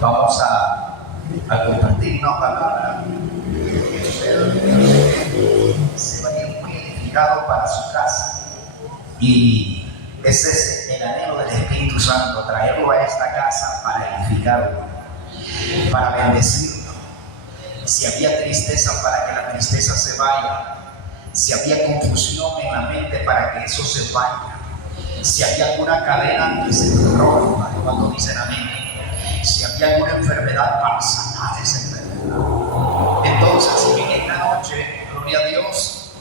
Vamos a compartir una palabra que usted se va a ir muy edificado para su casa. Y ese es el anhelo del Espíritu Santo, traerlo a esta casa para edificarlo, para bendecirlo. Si había tristeza, para que la tristeza se vaya. Si había confusión en la mente, para que eso se vaya. Si había alguna cadena que se rompa, cuando dicen amén. Si había alguna enfermedad, para sanar esa enfermedad. Entonces, en esta noche, gloria a Dios,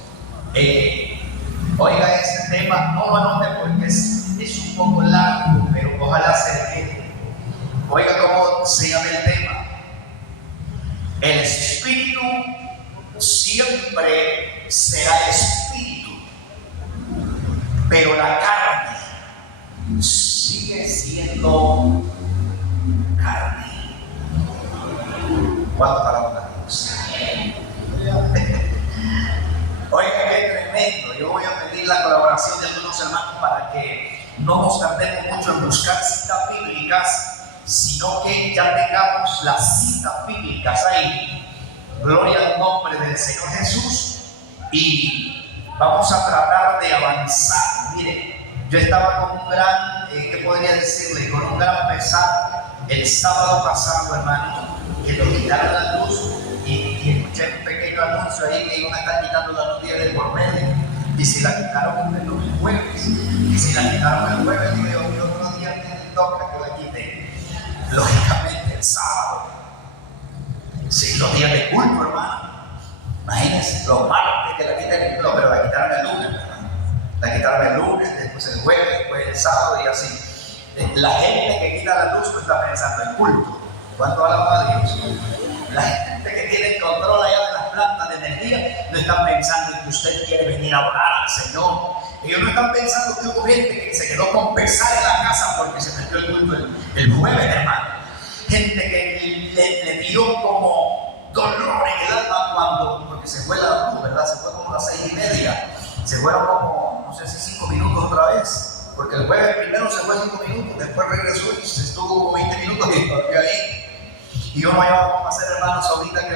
oiga este tema, no lo anote porque es un poco largo, pero ojalá se le quede. Oiga cómo se llama el tema. El espíritu siempre será espíritu, pero la carne sigue siendo carne. ¿Cuánto palabras de Dios? Oiga, qué tremendo. Yo voy a pedir la colaboración de algunos hermanos para que no nos tardemos mucho en buscar citas bíblicas, sino que ya tengamos las citas bíblicas ahí. Gloria al nombre del Señor Jesús. Y vamos a tratar de avanzar. Mire, yo estaba con un gran, ¿qué podría decirle? Con un gran pesar el sábado pasado, hermano, que nos quitaron la luz y escuché un pequeño anuncio ahí que iban a estar quitando la luz de por medio. Y si la quitaron el jueves, y si la quitaron el jueves, yo otro día me toca que la quiten. Lógicamente el sábado. Sí, los días de culto, hermano. Imagínense, los martes que la quiten, no, pero la quitaron el lunes, ¿verdad? La quitaron el lunes, después el jueves, después el sábado y así. La gente que quita la luz no está pensando en culto. ¿Cuánto hablamos a Dios? La gente que tiene el control allá de las plantas de energía no están pensando en que usted quiere venir a orar al Señor. Ellos no están pensando que hubo gente que se quedó con pesar en la casa porque se metió el culto el jueves, hermano. Gente que le dio como dolor en el alma porque se fue la luz, ¿verdad? Se fue como a las 6:30. Se fueron como, no sé si 5 minutos otra vez. Porque el jueves primero se fue 5 minutos, después regresó y se estuvo como 20 minutos y todavía ahí. Y yo no llevaba cómo hacer, hermanos, ahorita que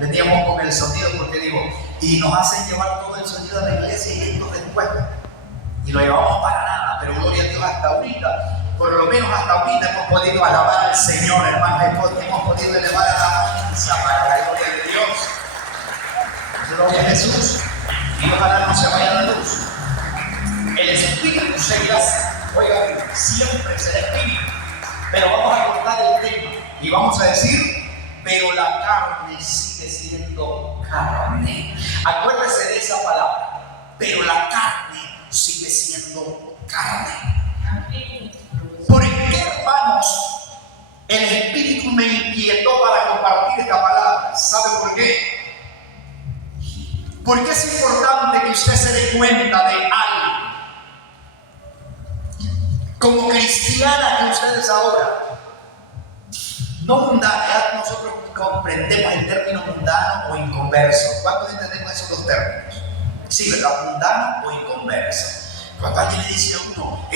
veníamos con el sonido, porque digo, y nos hacen llevar todo el sonido a la iglesia y esto después. Y lo llevamos para nada, pero gloria a Dios hasta ahorita. Por lo menos hasta ahorita hemos podido alabar al Señor, hermanos. Hemos podido elevar alabanza para la gloria de Dios. Gloria a Jesús. Y ojalá no se vaya la luz. El espíritu seguirá, oiga, siempre será espíritu. Pero vamos a cortar el tema y vamos a decir, pero la carne sigue siendo carne. Acuérdese de esa palabra. Pero la carne sigue siendo carne. ¿Por qué, hermanos, el Espíritu me inquietó para compartir esta palabra? ¿Sabe por qué? Porque es importante que usted se dé cuenta de algo. Como cristiana que ustedes ahora, no mundana, ya nosotros comprendemos el término mundano o inconverso. ¿Cuántos entendemos esos dos términos? Sí, ¿verdad? Mundano o inconverso. Cuando alguien le dice a uno,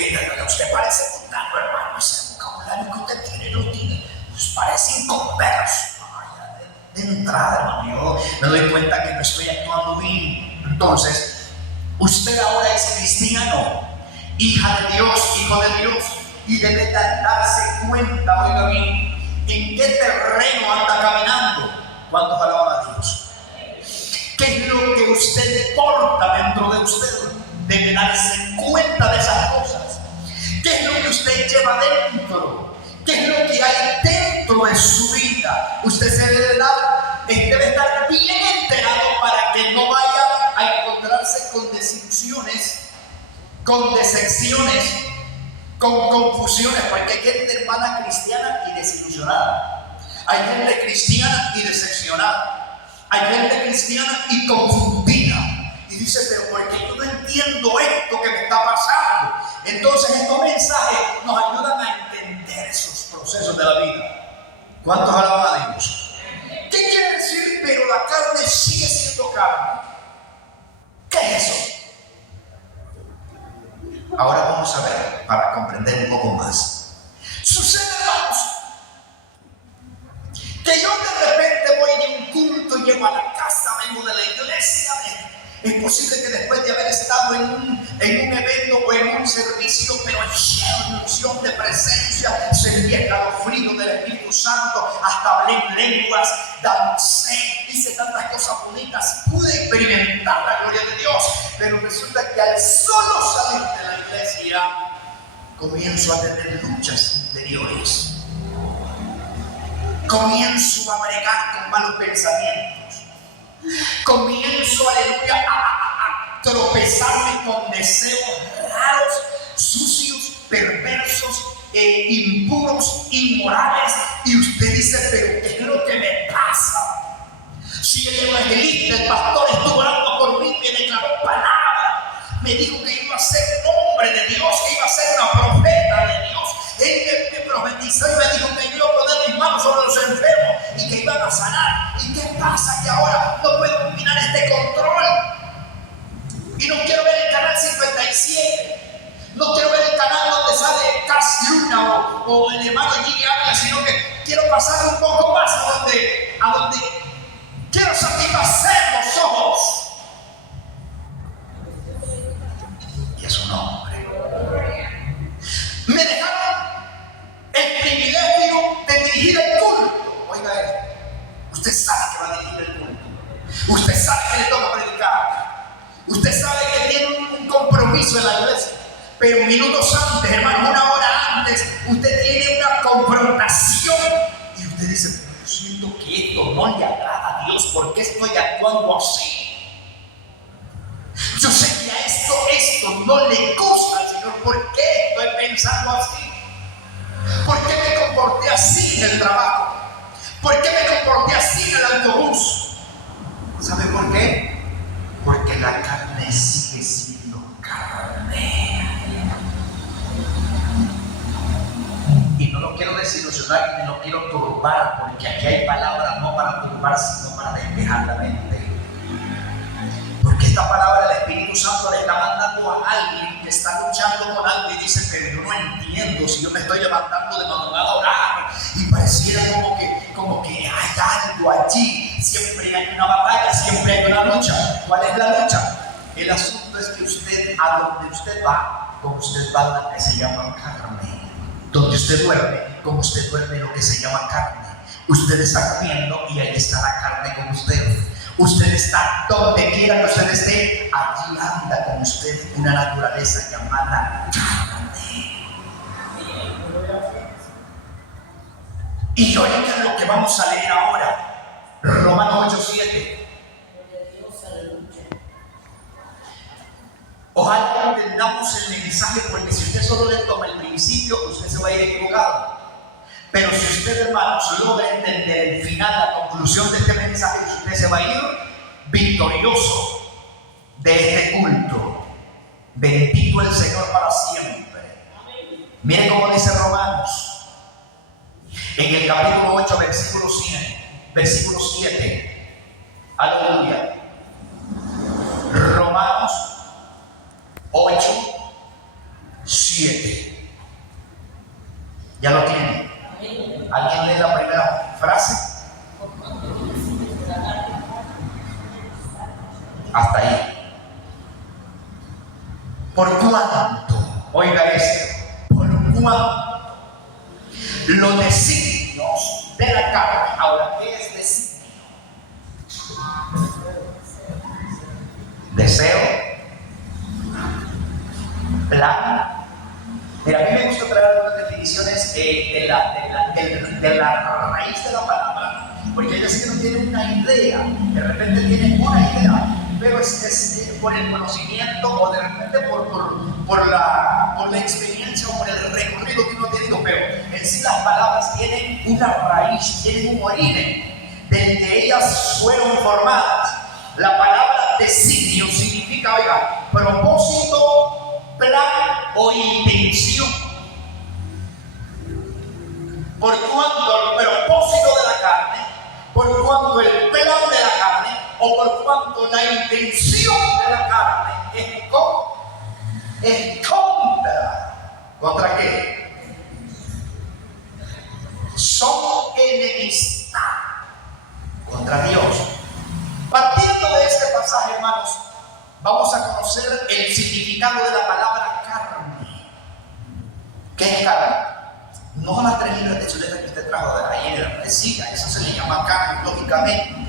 usted parece mundano, hermano, ese vocabulario que usted tiene, no tiene, pues parece inconverso. De entrada, hermano, yo me doy cuenta que no estoy actuando bien. Entonces, usted ahora es cristiano, hija de Dios, hijo de Dios, y debe darse cuenta, oiga bien, en qué terreno anda caminando. ¿Cuántos alaban a Dios? ¿Qué es lo que usted porta dentro de usted? Debe darse cuenta de esas cosas. ¿Qué es lo que usted lleva dentro? ¿Qué es lo que hay dentro de su vida? Usted se debe estar bien enterado para que no vaya a encontrarse con desilusiones, con decepciones, con confusiones, porque hay gente, hermana, cristiana y desilusionada. Hay gente cristiana y decepcionada. Hay gente cristiana y confundida. Y dice, pero ¿por qué yo no entiendo esto que me está pasando? Entonces estos mensajes nos ayudan a entender esos procesos de la vida. ¿Cuántos alaban a Dios? ¿Qué quiere decir? Pero la carne sigue siendo carne. ¿Qué es eso? Ahora vamos a ver para comprender un poco más. Sucede, hermanos, Es posible que después de haber estado en un evento o en un servicio, pero lleno de unción, de presencia, sentí escalofrío del Espíritu Santo, hasta hablé en lenguas, dancé, hice tantas cosas bonitas, pude experimentar la gloria de Dios, pero resulta que al solo salir de la iglesia, comienzo a tener luchas interiores. Comienzo a bregar con malos pensamientos. Comienzo, aleluya, a tropezarme con deseos raros, sucios, perversos, impuros, inmorales. Y usted dice, pero ¿qué es lo que me pasa? Si el evangelista, el pastor estuvo orando por mí, me declaró palabra, me dijo que iba a ser un hombre de Dios, que iba a ser una profeta de Dios. Él me profetizó y me dijo que yo iba a poner mis manos sobre los enfermos y que iban a sanar. ¿Y qué pasa? Que ahora no puedo dominar este control. Y no quiero ver el canal 57. No quiero ver el canal donde sale Cass Luna o el hermano Gigi Ávila, sino que quiero pasar un poco más a donde quiero satisfacer los ojos. Y es un hombre. Me dejaron el privilegio de dirigir el culto. Oiga esto. Usted sabe que va a dirigir el culto. Usted sabe que le toca predicar. Usted sabe que tiene un compromiso en la iglesia. Pero minutos antes, hermano, una hora antes, usted tiene una confrontación. Y usted dice, pero yo siento que esto no le agrada a Dios. ¿Por qué estoy actuando así? Yo sé que a esto no le gusta al Señor. ¿Por qué estoy pensando así? ¿Por qué me comporté así en el trabajo? ¿Por qué me comporté así en el autobús? ¿Sabe por qué? Porque la carne sigue siendo carne. Y no lo quiero desilusionar ni lo quiero turbar, porque aquí hay palabras no para turbar, sino para despejar la mente. Porque esta palabra del Espíritu Santo le está mandando a alguien que está luchando con algo y dice, pero yo no entiendo si yo me estoy levantando de madrugada a orar y pareciera como que hay algo allí. Siempre hay una batalla, siempre hay una lucha. ¿Cuál es la lucha? El asunto es que usted, a donde usted va, como usted va a lo que se llama carne. Donde usted duerme, como usted duerme lo que se llama carne. Usted está comiendo y ahí está la carne con usted. Usted está donde quiera que usted esté, allí anda con usted una naturaleza llamada carne. Y oigan lo que vamos a leer ahora, Romanos 8:7. Ojalá entendamos el mensaje, porque si usted solo le toma el principio, usted se va a ir equivocado. Pero si usted, hermanos, logra entender el final, la conclusión de este mensaje, usted se va a ir victorioso de este culto. Bendito el Señor para siempre. Mire cómo dice Romanos, en el capítulo 8, versículo 7. Aleluya. Romanos 8:7. ¿Ya lo tiene? ¿Alguien lee la primera frase? Hasta ahí. Por cuanto, oiga esto, por cuanto los designios de la carne. Ahora, ¿qué es designio? Deseo, plan. Mira, a mí me gusta traer algunas definiciones de la raíz de la palabra, porque hay veces que no tienen una idea, de repente tienen una idea, pero es por el conocimiento o de repente por la experiencia o por el recorrido que uno ha tenido, pero en sí las palabras tienen una raíz, tienen un origen, del que ellas fueron formadas. La palabra designio significa, oiga, propósito, plan o intención. Por cuanto el propósito de la carne, por cuanto el plan de la carne, o por cuanto la intención de la carne es contra. ¿Contra qué? Son enemistad contra Dios. Partiendo de este pasaje, hermanos, vamos a conocer el significado de la palabra carne. ¿Qué es carne? No son las 3 libras de chuleta que usted trajo de ayer de la mesilla, eso se le llama carne, lógicamente,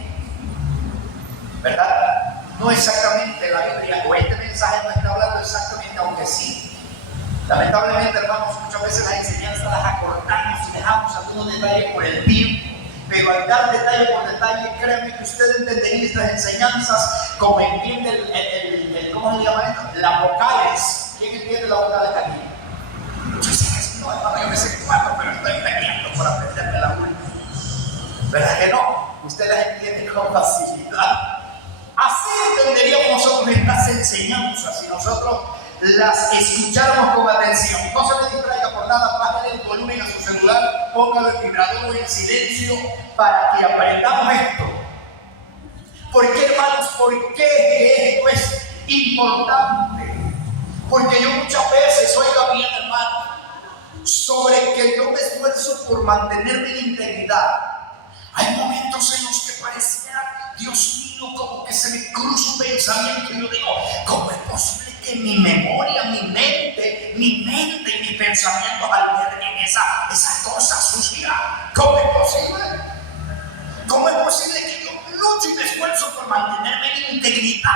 ¿verdad? No exactamente la Biblia, o este mensaje no está hablando exactamente, aunque sí. Lamentablemente, hermanos, muchas veces las enseñanzas las acortamos y dejamos algunos detalles por el tiempo. Pero al dar detalle por detalle, créanme que usted entendería estas enseñanzas como entiende ¿cómo se llama esto? Las vocales. ¿Quién entiende las vocales aquí? Yo sé que sí, no, hermano, yo me sé 4, pero estoy peleando por aprenderme la última. ¿Verdad que no? Usted las entiende con facilidad. Así entenderíamos nosotros estas enseñanzas si nosotros las escucháramos con atención. No se me distraiga por nada, bájale el volumen a su celular, póngalo en vibrador o en silencio para que aprendamos esto. ¿Por qué, hermanos? ¿Por qué esto es importante? Porque yo muchas veces, oiga bien, hermano, sobre que yo me esfuerzo por mantener mi integridad. Hay momentos en los que pareciera, Dios mío, como que se me cruza un pensamiento y yo digo, ¿cómo es posible que mi memoria, mi mente y mis pensamientos alberguen esa cosa sucia? ¿Cómo es posible? ¿Cómo es posible que yo luche y me esfuerzo por mantenerme en integridad?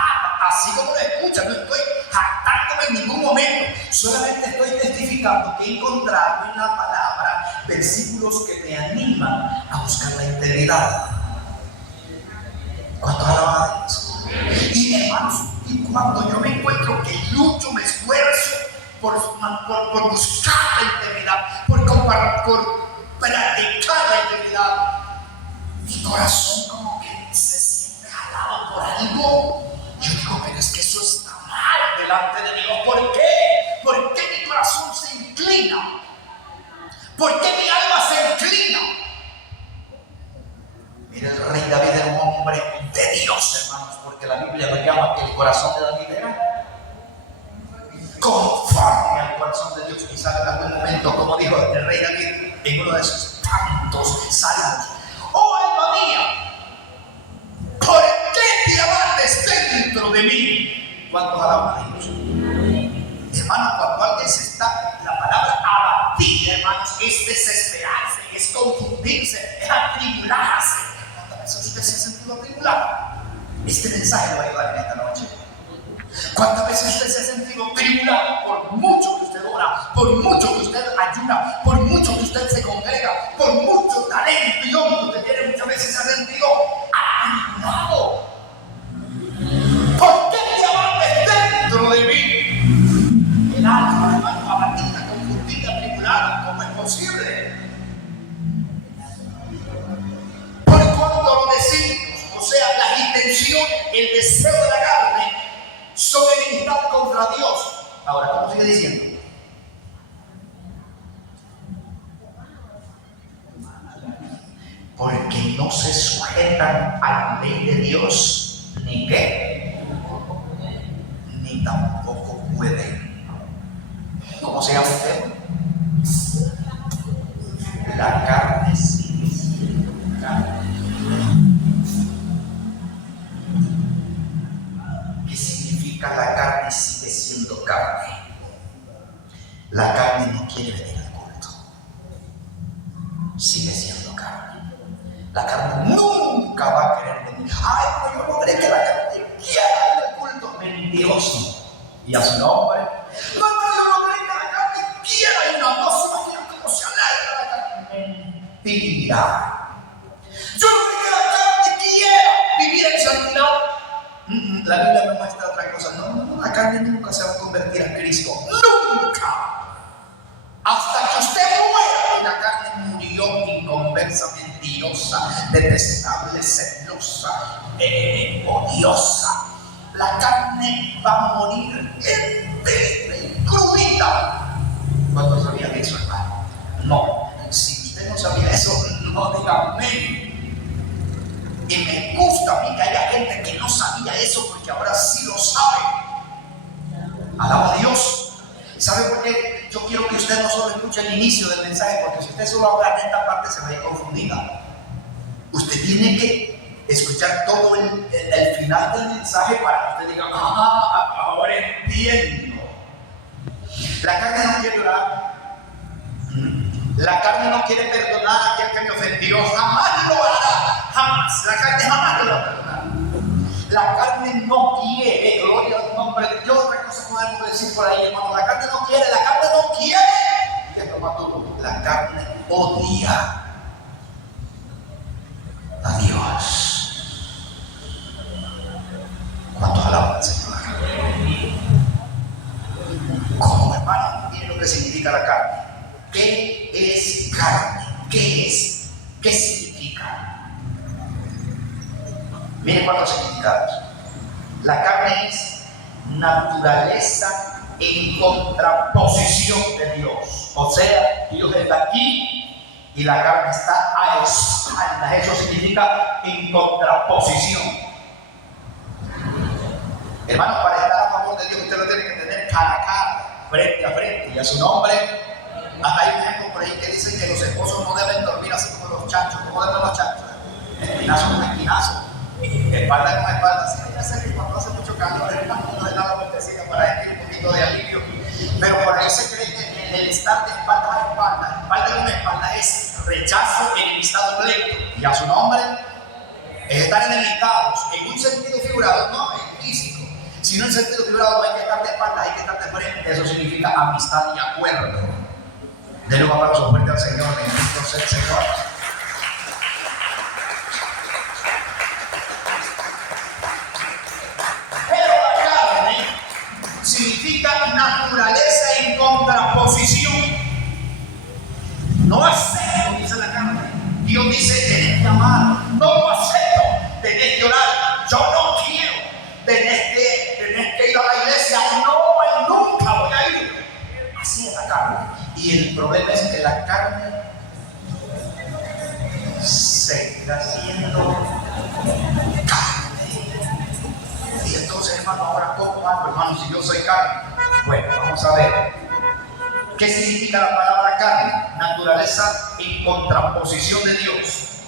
Así como lo escuchan, no estoy jactándome en ningún momento, solamente estoy testificando que he encontrado en la palabra versículos que me animan a buscar la integridad. ¿Cuántos alaban a Dios? Y hermanos, y cuando yo me encuentro que lucho, me esfuerzo por buscar la integridad, por practicar la integridad, mi corazón como que se siente jalado por algo. Yo digo, pero es que eso está mal delante de Dios. ¿Por qué? ¿Por qué mi corazón se inclina? ¿Por qué mi alma se inclina? Mira, el rey David era un hombre de Dios, hermanos, porque la Biblia lo llama que el corazón de David era conforme al corazón de Dios. Y sabe en algún momento, como dijo el rey David en uno de sus tantos salmos: oh alma mía, ¿por qué te abates dentro de mí? ¿Cuántos alaban a Dios? Hermanos, cuando alguien se está, la palabra abatir, hermanos, es desesperarse, es confundirse, es atribularse. ¿Cuántas veces usted se ha sentido atribulado? Este mensaje lo va a ayudar en esta noche. ¿Cuántas veces usted se ha sentido tribulado por mucho que usted ora, por mucho que usted ayuna, por mucho que usted se congrega, por mucho talento y don que usted tiene? Muchas veces se ha sentido atribulado. ¿Por qué te abates dentro de mí? El alma, hermano, abatida, confundida, atribulada, ¿cómo es posible? Por cuanto los designios, o sea, la intención, el deseo de la carne, son enemistad contra Dios. Ahora, ¿cómo sigue diciendo? Porque no se sujetan a la ley de Dios, ni qué, ni tampoco pueden. ¿Cómo se llama usted? La carne sigue siendo carne. ¿Qué significa la carne sigue siendo carne? La carne no quiere venir al culto. Sigue siendo carne. La carne nunca va a querer venir. Ay, pues yo no creo que la carne quiera ir al culto. Mentiroso. Y a su nombre. No, yo no creo que la carne quiera ir. No se imagina cómo se alegra la carne. Mentira. Yo no creo que la carne quiera vivir en santidad. La Biblia me muestra otra cosa. No, la carne nunca se va a convertir a Cristo. ¡Nunca! Hasta que usted muera, la carne murió inconversa, mentirosa, detestable, celosa, odiosa. La carne va a morir entera y crudita. ¿Cuántos sabían eso, hermano? No. Si usted no sabía eso, no diga amén. Y me gusta a mí que haya gente que no sabía eso, porque ahora sí lo sabe. Alaba a Dios. ¿Sabe por qué? Yo quiero que usted no solo escuche el inicio del mensaje, porque si usted solo habla en esta parte se va a ir confundida. Usted tiene que escuchar todo el final del mensaje para que usted diga, ahora entiendo. La carne no quiere orar. La carne no quiere perdonar a aquel que me ofendió. Jamás lo hará. Jamás. La carne jamás lo va a perdonar. La carne no quiere, gloria al nombre de Dios. Otra cosa podemos decir por ahí, hermano. La carne no quiere. Y es lo más duro. La carne odia a Dios. ¿Cuántos alaban al Señor? ¿Cómo, hermano? Miren lo que significa la carne. ¿Qué es carne? ¿Qué es? ¿Qué significa? Miren cuántos significados. La carne es naturaleza en contraposición de Dios. O sea, Dios está aquí y la carne está a espaldas. Eso significa en contraposición. Hermanos, para estar a favor de Dios, usted lo tiene que tener cara a cara, frente a frente. Y a su nombre. Hasta hay un ejemplo por ahí que dice que los esposos no deben dormir así como los chanchos. ¿Cómo deben los chanchos? Espinazo con espinazo, espalda con espalda. Sí, ya sé que cuando hace mucho calor, uno le da la vueltecita para sentir un poquito de alivio. Pero por ahí se cree que el estar de espalda a espalda con espalda es rechazo, enemistad pleito. Y a su nombre es estar enemistados en un sentido figurado, no en físico, sino en sentido figurado. Hay que estar de espalda, hay que estar de frente. Eso significa amistad y acuerdo. Denle un aplauso fuerte al Señor, bendito sea el Señor. Pero la carne significa naturaleza en contraposición. No acepto, dice la carne. Dios dice, tenés que amar. No lo acepto, tenés que orar. Yo no quiero. Tenés que ir a la iglesia. No, nunca voy a ir. Así es la carne. Y el problema es que la carne seguirá siendo carne. Y entonces, hermano, ahora ¿cómo hago, hermano, si yo soy carne? Bueno, vamos a ver. ¿Qué significa la palabra carne? Naturaleza en contraposición de Dios.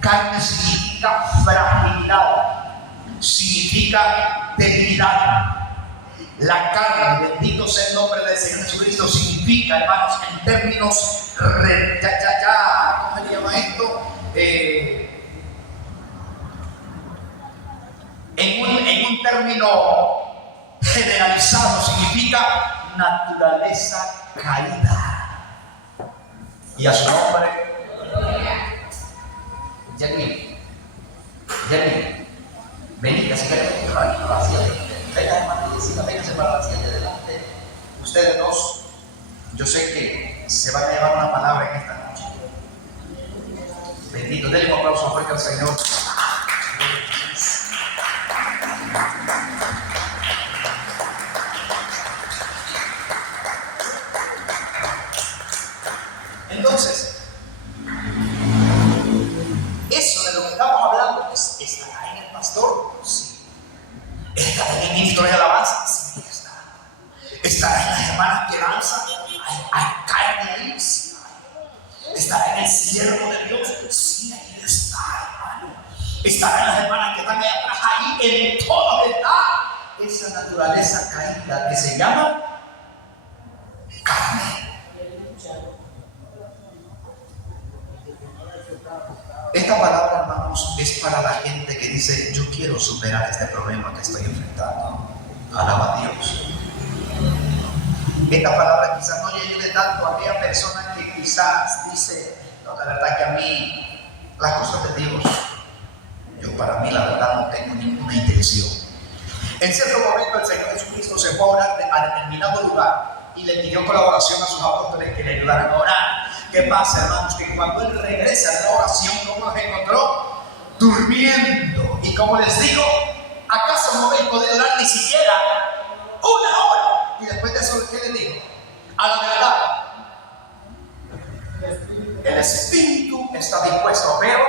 Carne significa fragilidad, significa debilidad. La carne, bendito sea el nombre del Señor Jesucristo, significa, hermanos, en términos, ¿cómo se llama esto? En un término generalizado, significa naturaleza caída. Y a su nombre, Jenny, vení, así que venga, hermano, véngase para la siguiente delante. Ustedes dos, yo sé que se van a llevar una palabra en esta noche. Bendito, denle un aplauso fuerte al Señor. Entonces, eso de lo que estamos hablando, ¿estará en el pastor? Sí. ¿Estará en el ministro de alabanza? Sí, está. ¿Estará en las hermanas que danzan? ¿Hay carne ahí? Sí. ¿Estará en el siervo de Dios? Sí, ahí está, hermano. ¿Estará en las hermanas que están ahí atrás? Ahí en todo está esa naturaleza caída que se llama carne. Esta palabra, hermanos, es para la gente que dice, yo quiero superar este problema que estoy enfrentando. Alaba a Dios. Esta palabra quizás no llegue tanto a aquella persona que quizás dice, no, la verdad que a mí, las cosas de Dios, para mí la verdad no tengo ninguna intención. En cierto momento el Señor Jesucristo se fue a orar a determinado lugar y le pidió colaboración a sus apóstoles que le ayudaran a orar. ¿Qué pasa, hermanos? Que cuando él regresa a la oración, ¿cómo los encontró? Durmiendo. Y como les digo, ¿acaso no ven poder orar ni siquiera una hora? Y después de eso, ¿qué les digo? A la verdad, el espíritu está dispuesto, pero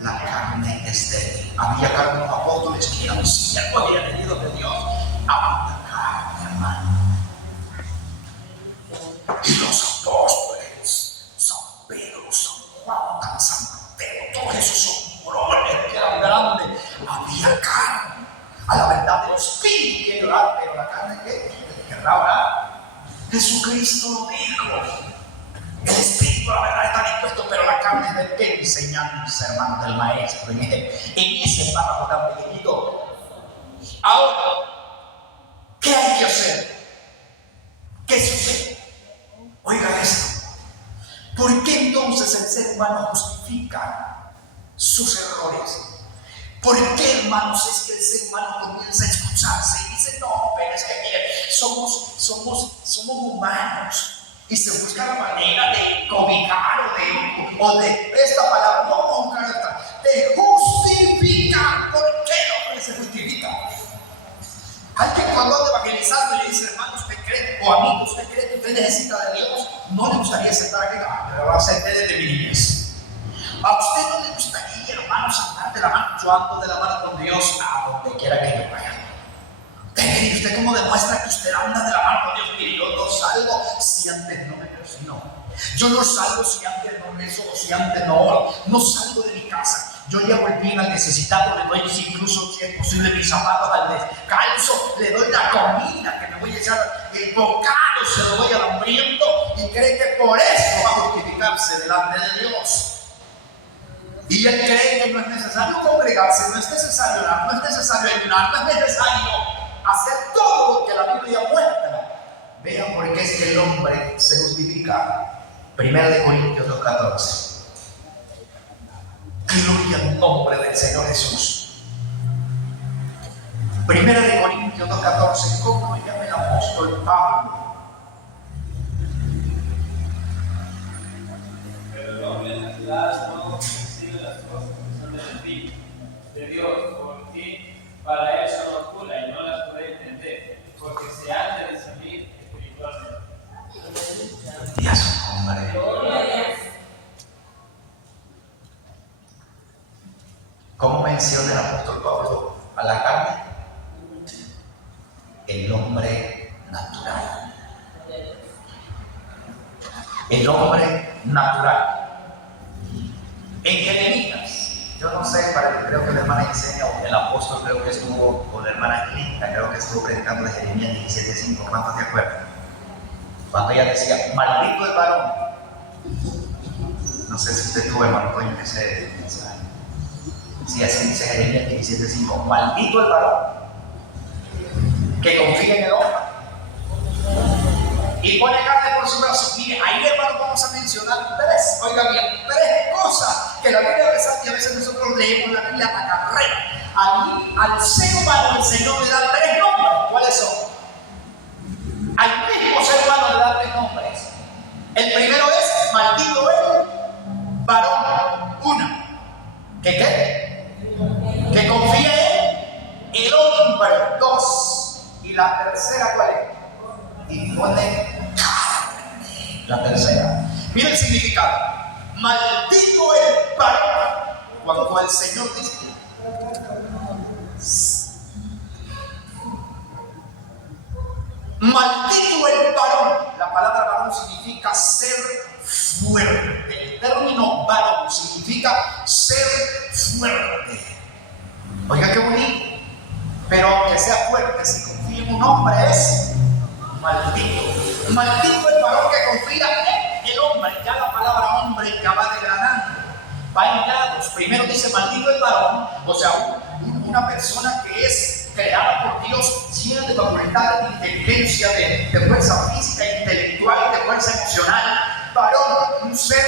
la carne es débil. Había carne de los apóstoles que eran siervos y elegidos de Dios. Había carne, hermano. Y los apóstoles, San Pedro, San Juan, San Mateo, todos esos son Jesucristo lo dijo. El espíritu, la verdad, está dispuesto, pero la carne es de qué enseñanza, hermano, del maestro. En ese párrafo tan pequeñito. Ahora, ¿qué hay que hacer? ¿Qué sucede? Oiga esto. ¿Por qué entonces el ser humano justifica sus errores? ¿Por qué, hermanos, es que el ser humano comienza a escucharse y dice, no, pero es que mire, somos humanos? Y se busca la manera de cobijar o de esta palabra, no buscar esta, de justificar. ¿Por qué no se justifica? Alguien cuando anda evangelizando y le dice, hermano, ¿usted cree? O amigo, ¿usted cree que usted necesita de Dios? No le gustaría sentar aquí, pero va a ser desde mi niñez. A usted no le gustaría, hermanos, andar de la mano, yo ando de la mano con Dios a donde quiera que yo vaya. ¿Y usted cómo demuestra que usted anda de la mano con Dios? Mire, yo no salgo si antes no me persino. Yo no salgo si antes no rezo o si antes no oro. No salgo de mi casa. Yo llevo el bien al necesitado, le doy incluso, si es posible, mis zapatos al descalzo, le doy la comida que me voy a echar, el bocado se lo doy al hambriento, y cree que por eso va a justificarse delante de Dios. Y él cree que no es necesario congregarse, no es necesario orar, no es necesario ayunar, no es necesario hacer todo lo que la Biblia muestra. Vean por qué es que el hombre se justifica. 1 Corintios 2:14. Gloria al nombre del Señor Jesús. 1 Corintios 2:14. ¿Cómo llama el apóstol Pablo? Pero el hombre natural no percibe las cosas que son del espíritu de Dios, porque para él son locura y no las puede entender, porque se han de discernir espiritualmente. Dios, hombre. ¿Cómo menciona el apóstol Pablo a la carne? El hombre natural. El hombre natural. En Jeremías, yo no sé, creo que la hermana enseña, o el apóstol creo que estuvo, o la hermana Clínica creo que estuvo predicando de Jeremías 17:5. ¿Cuántos se acuerdan? Cuando ella decía, maldito el varón. No sé si usted tuvo, hermano Toño, ese mensaje. Sí, así dice Jeremías 17:5. Maldito el varón que confía en el hombre y pone carne por su brazo. Mire, ahí, hermano, vamos a mencionar tres cosas que la Biblia resalta, y a veces nosotros leemos la Biblia a la carrera. Allí, al ser humano, el Señor le da tres nombres. ¿Cuáles son? Al mismo ser humano le da tres nombres. El primero es maldito el varón. Una, que confía en el hombre. Dos, y la tercera, ¿cuál es? Y pone carne. La tercera. Mira el significado. Maldito el varón. Cuando el Señor dice, maldito el varón. La palabra varón significa ser fuerte. El término varón significa ser fuerte. Oiga, qué bonito. Pero aunque sea fuerte, si confía en un hombre es maldito. Maldito el varón que confía en el hombre. Ya la palabra hombre ya va degradando, va en grados. Primero dice maldito el varón, o sea, una persona que es creada por Dios, llena de facultad, de inteligencia, de fuerza física, intelectual, de fuerza emocional. Varón, un ser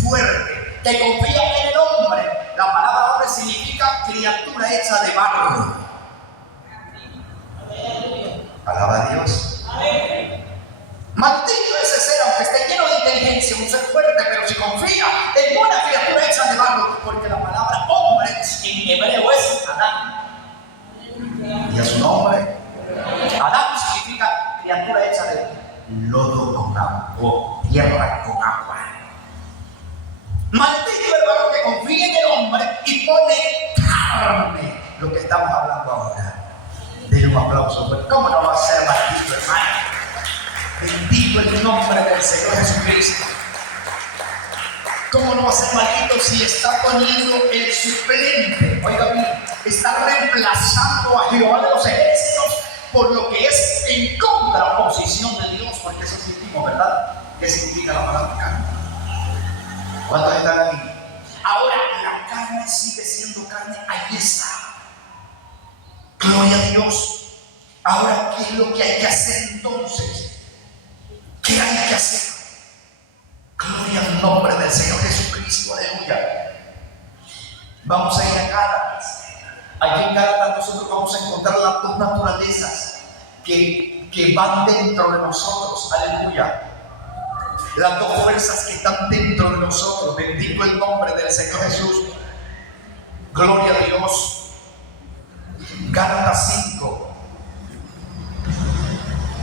fuerte, que confía en el hombre. La palabra hombre significa criatura hecha de barro. Alaba a Dios. Maldito ese ser, aunque esté lleno de inteligencia, un ser fuerte, pero si confía en una criatura hecha de barro, porque la palabra hombre en hebreo es Adán. Y a su nombre, Adán significa criatura hecha de lodo con agua, o tierra con agua. Maldito el varón que confía en el hombre y pone carne. Lo que estamos hablando ahora. Denle un aplauso. ¿Cómo no va a ser maldito, hermano? Bendito el nombre del Señor Jesucristo. ¿Cómo no va a ser maldito si está poniendo el suplente? Oiga bien, está reemplazando a Jehová de los ejércitos por lo que es en contraposición de Dios. porque eso sentimos, ¿verdad? ¿Qué significa la palabra carne? ¿Cuántos están aquí? Ahora, la carne sigue siendo carne, ahí está. Gloria a Dios. Ahora, ¿qué es lo que hay que hacer entonces? ¿Qué hay que hacer? Gloria al nombre del Señor Jesucristo, aleluya. Vamos a ir a Gálatas. Aquí en Gálatas nosotros vamos a encontrar las dos naturalezas que van dentro de nosotros, aleluya. Las dos fuerzas que están dentro de nosotros. Bendito el nombre del Señor Jesús. Gloria a Dios. Gálatas 5.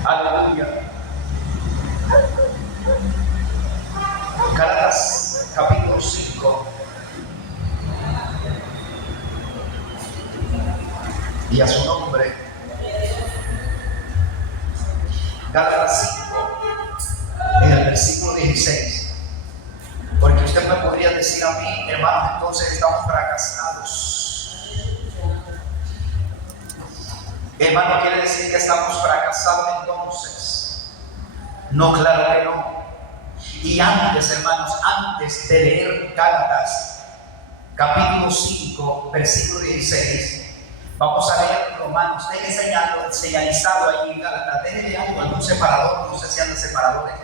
Aleluya. Gálatas capítulo 5. Y a su nombre. Gálatas 5. En el versículo 16. Porque usted me podría decir a mí, hermanos, entonces estamos fracasados. Hermano, quiere decir que estamos fracasados entonces. No, claro que no. Y antes, hermanos, antes de leer Gálatas capítulo 5, versículo 16, vamos a leer Romanos. Deje señalizado ahí en Gálatas. Déjele algún separador, no sé si andan separadores.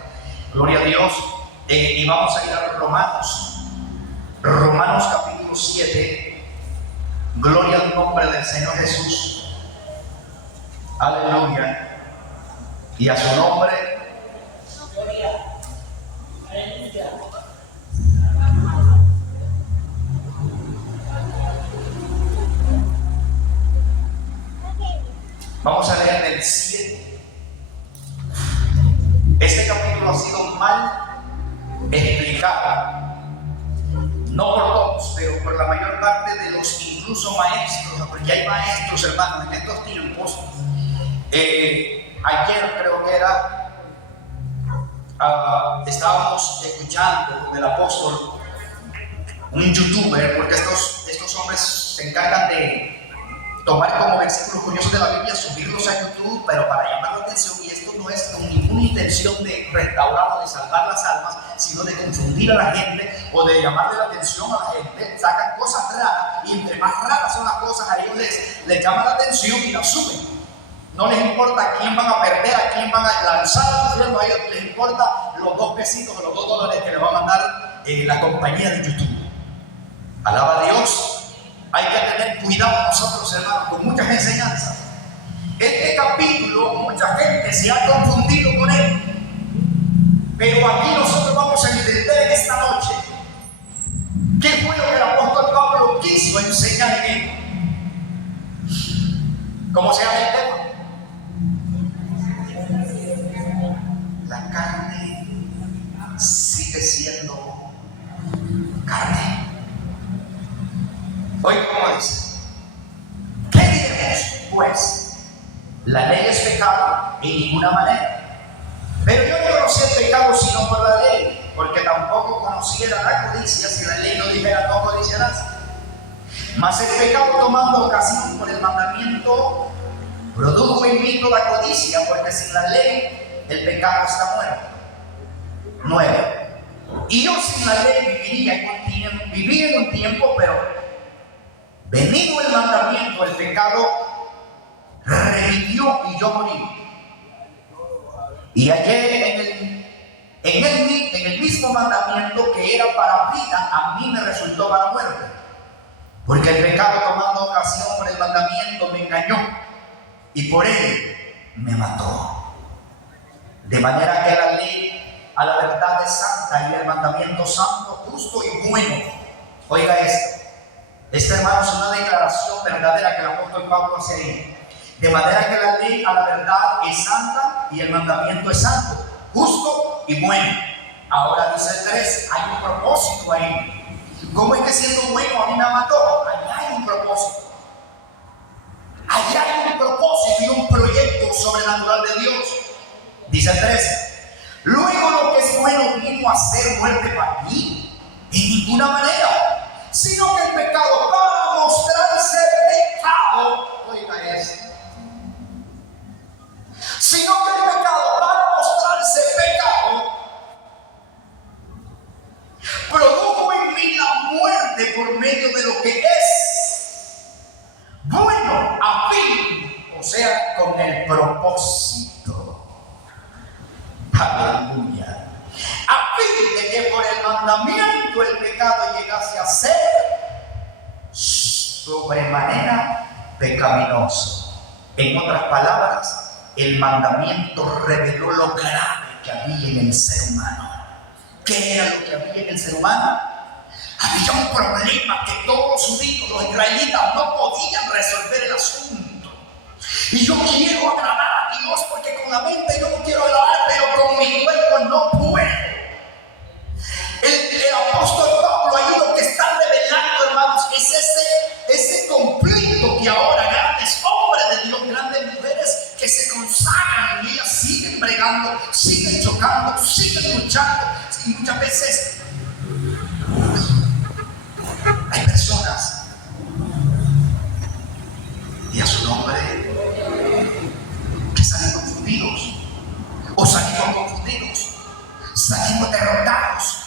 Gloria a Dios. Y vamos a ir a Romanos. Romanos capítulo 7. Gloria al nombre del Señor Jesús. Aleluya. Y a su nombre. Gloria. Aleluya. Vamos a leer del 7. Este capítulo ha sido mal explicado, no por todos, pero por la mayor parte de los incluso maestros, porque hay maestros, hermanos, en estos tiempos. Ayer creo que era, estábamos escuchando con el apóstol, un youtuber, porque estos hombres se encargan de tomar como versículos curiosos de la Biblia, subirlos a YouTube, pero para llamar la atención. Y esto no es con ninguna intención de restaurar o de salvar las almas, sino de confundir a la gente o de llamarle la atención a la gente. Sacan cosas raras, y entre más raras son las cosas, a ellos les llama la atención y las suben. No les importa a quién van a perder, a quién van a lanzar al infierno. A ellos les importa los 2 pesitos o los $2 que le va a mandar la compañía de YouTube. Alaba a Dios. Hay que tener cuidado nosotros, hermanos, con muchas enseñanzas. Este capítulo, mucha gente se ha confundido con él. Pero aquí nosotros vamos a entender en esta noche qué fue lo que el apóstol Pablo quiso enseñar en él. ¿Cómo se llama el tema? La carne sigue siendo carne. Oye, ¿cómo dice? ¿Qué diremos? Pues, la ley es pecado en ninguna manera. Pero yo no conocí el pecado sino por la ley, porque tampoco conociera la codicia si la ley no dijera no codiciarás. Mas el pecado, tomando ocasión por el mandamiento, produjo en mí toda codicia, porque sin la ley el pecado está muerto. 9. Y yo sin la ley vivía en un tiempo, pero venido el mandamiento, el pecado revivió y yo morí. Y hallé en el mismo mandamiento que era para vida, a mí me resultó para muerte. Porque el pecado, tomando ocasión por el mandamiento, me engañó y por él me mató. De manera que la ley a la verdad es santa y el mandamiento santo, justo y bueno. Oiga esto. Esta, hermano, es una declaración verdadera que el apóstol Pablo hace ahí. De manera que la ley a la verdad es santa y el mandamiento es santo, justo y bueno. Ahora dice el 3, hay un propósito ahí. ¿Cómo es que siendo bueno a mí me mató? Allá hay un propósito. Allá hay un propósito y un proyecto sobrenatural de Dios. Dice el 13. Luego lo que es bueno vino a ser muerte para mí. En ninguna manera. Sino que el pecado, para mostrarse pecado, oiga esto, sino que el pecado, para mostrarse Aleluya. A fin de que por el mandamiento el pecado llegase a ser sobremanera pecaminoso. En otras palabras, el mandamiento reveló lo grave que había en el ser humano. ¿Qué era lo que había en el ser humano? Había un problema que todos los judíos, los israelitas, no podían resolver el asunto. Y yo quiero agradar a Dios porque con la mente yo no quiero agradar, pero con mi cuerpo no puedo. El apóstol Pablo ahí lo que está revelando, hermanos, es ese conflicto que ahora grandes hombres de Dios, grandes mujeres que se consagran y ellas siguen bregando, siguen chocando, siguen luchando. Y muchas veces hay personas, y a su nombre, que salen confundidos, o salimos confundidos, salimos derrotados.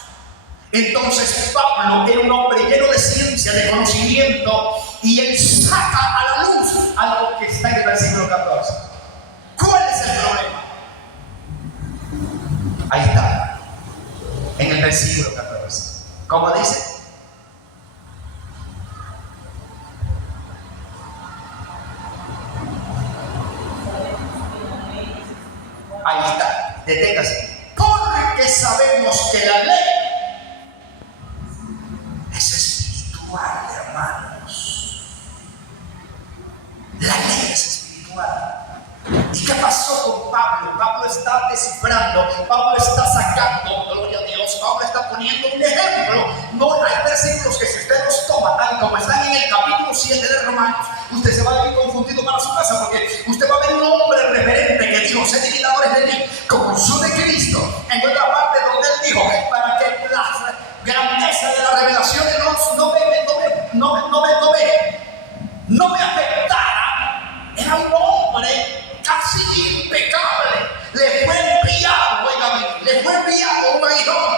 Entonces Pablo era un hombre lleno de ciencia, de conocimiento, y él saca a la luz algo que está en el versículo 14. ¿Cuál es el problema? Ahí está, en el versículo 14. ¿Cómo dice? Ahí está, deténgase. Porque sabemos que la ley es espiritual, hermanos. La ley es espiritual. ¿Y qué pasó con Pablo? Pablo está descifrando, Pablo está sacando, gloria a Dios, Pablo está poniendo un ejemplo. No hay versículos que si usted los toma tal como están en el capítulo 7 de Romanos, usted se va a ir confundido para su casa, porque usted va a ver un hombre reverente que dijo: sed imitadores de mí, como yo de Cristo. En otra parte donde él dijo, para que la grandeza de las revelaciones no me afectara. Era un hombre casi impecable. Le fue enviado, oígame, le fue enviado un aguijón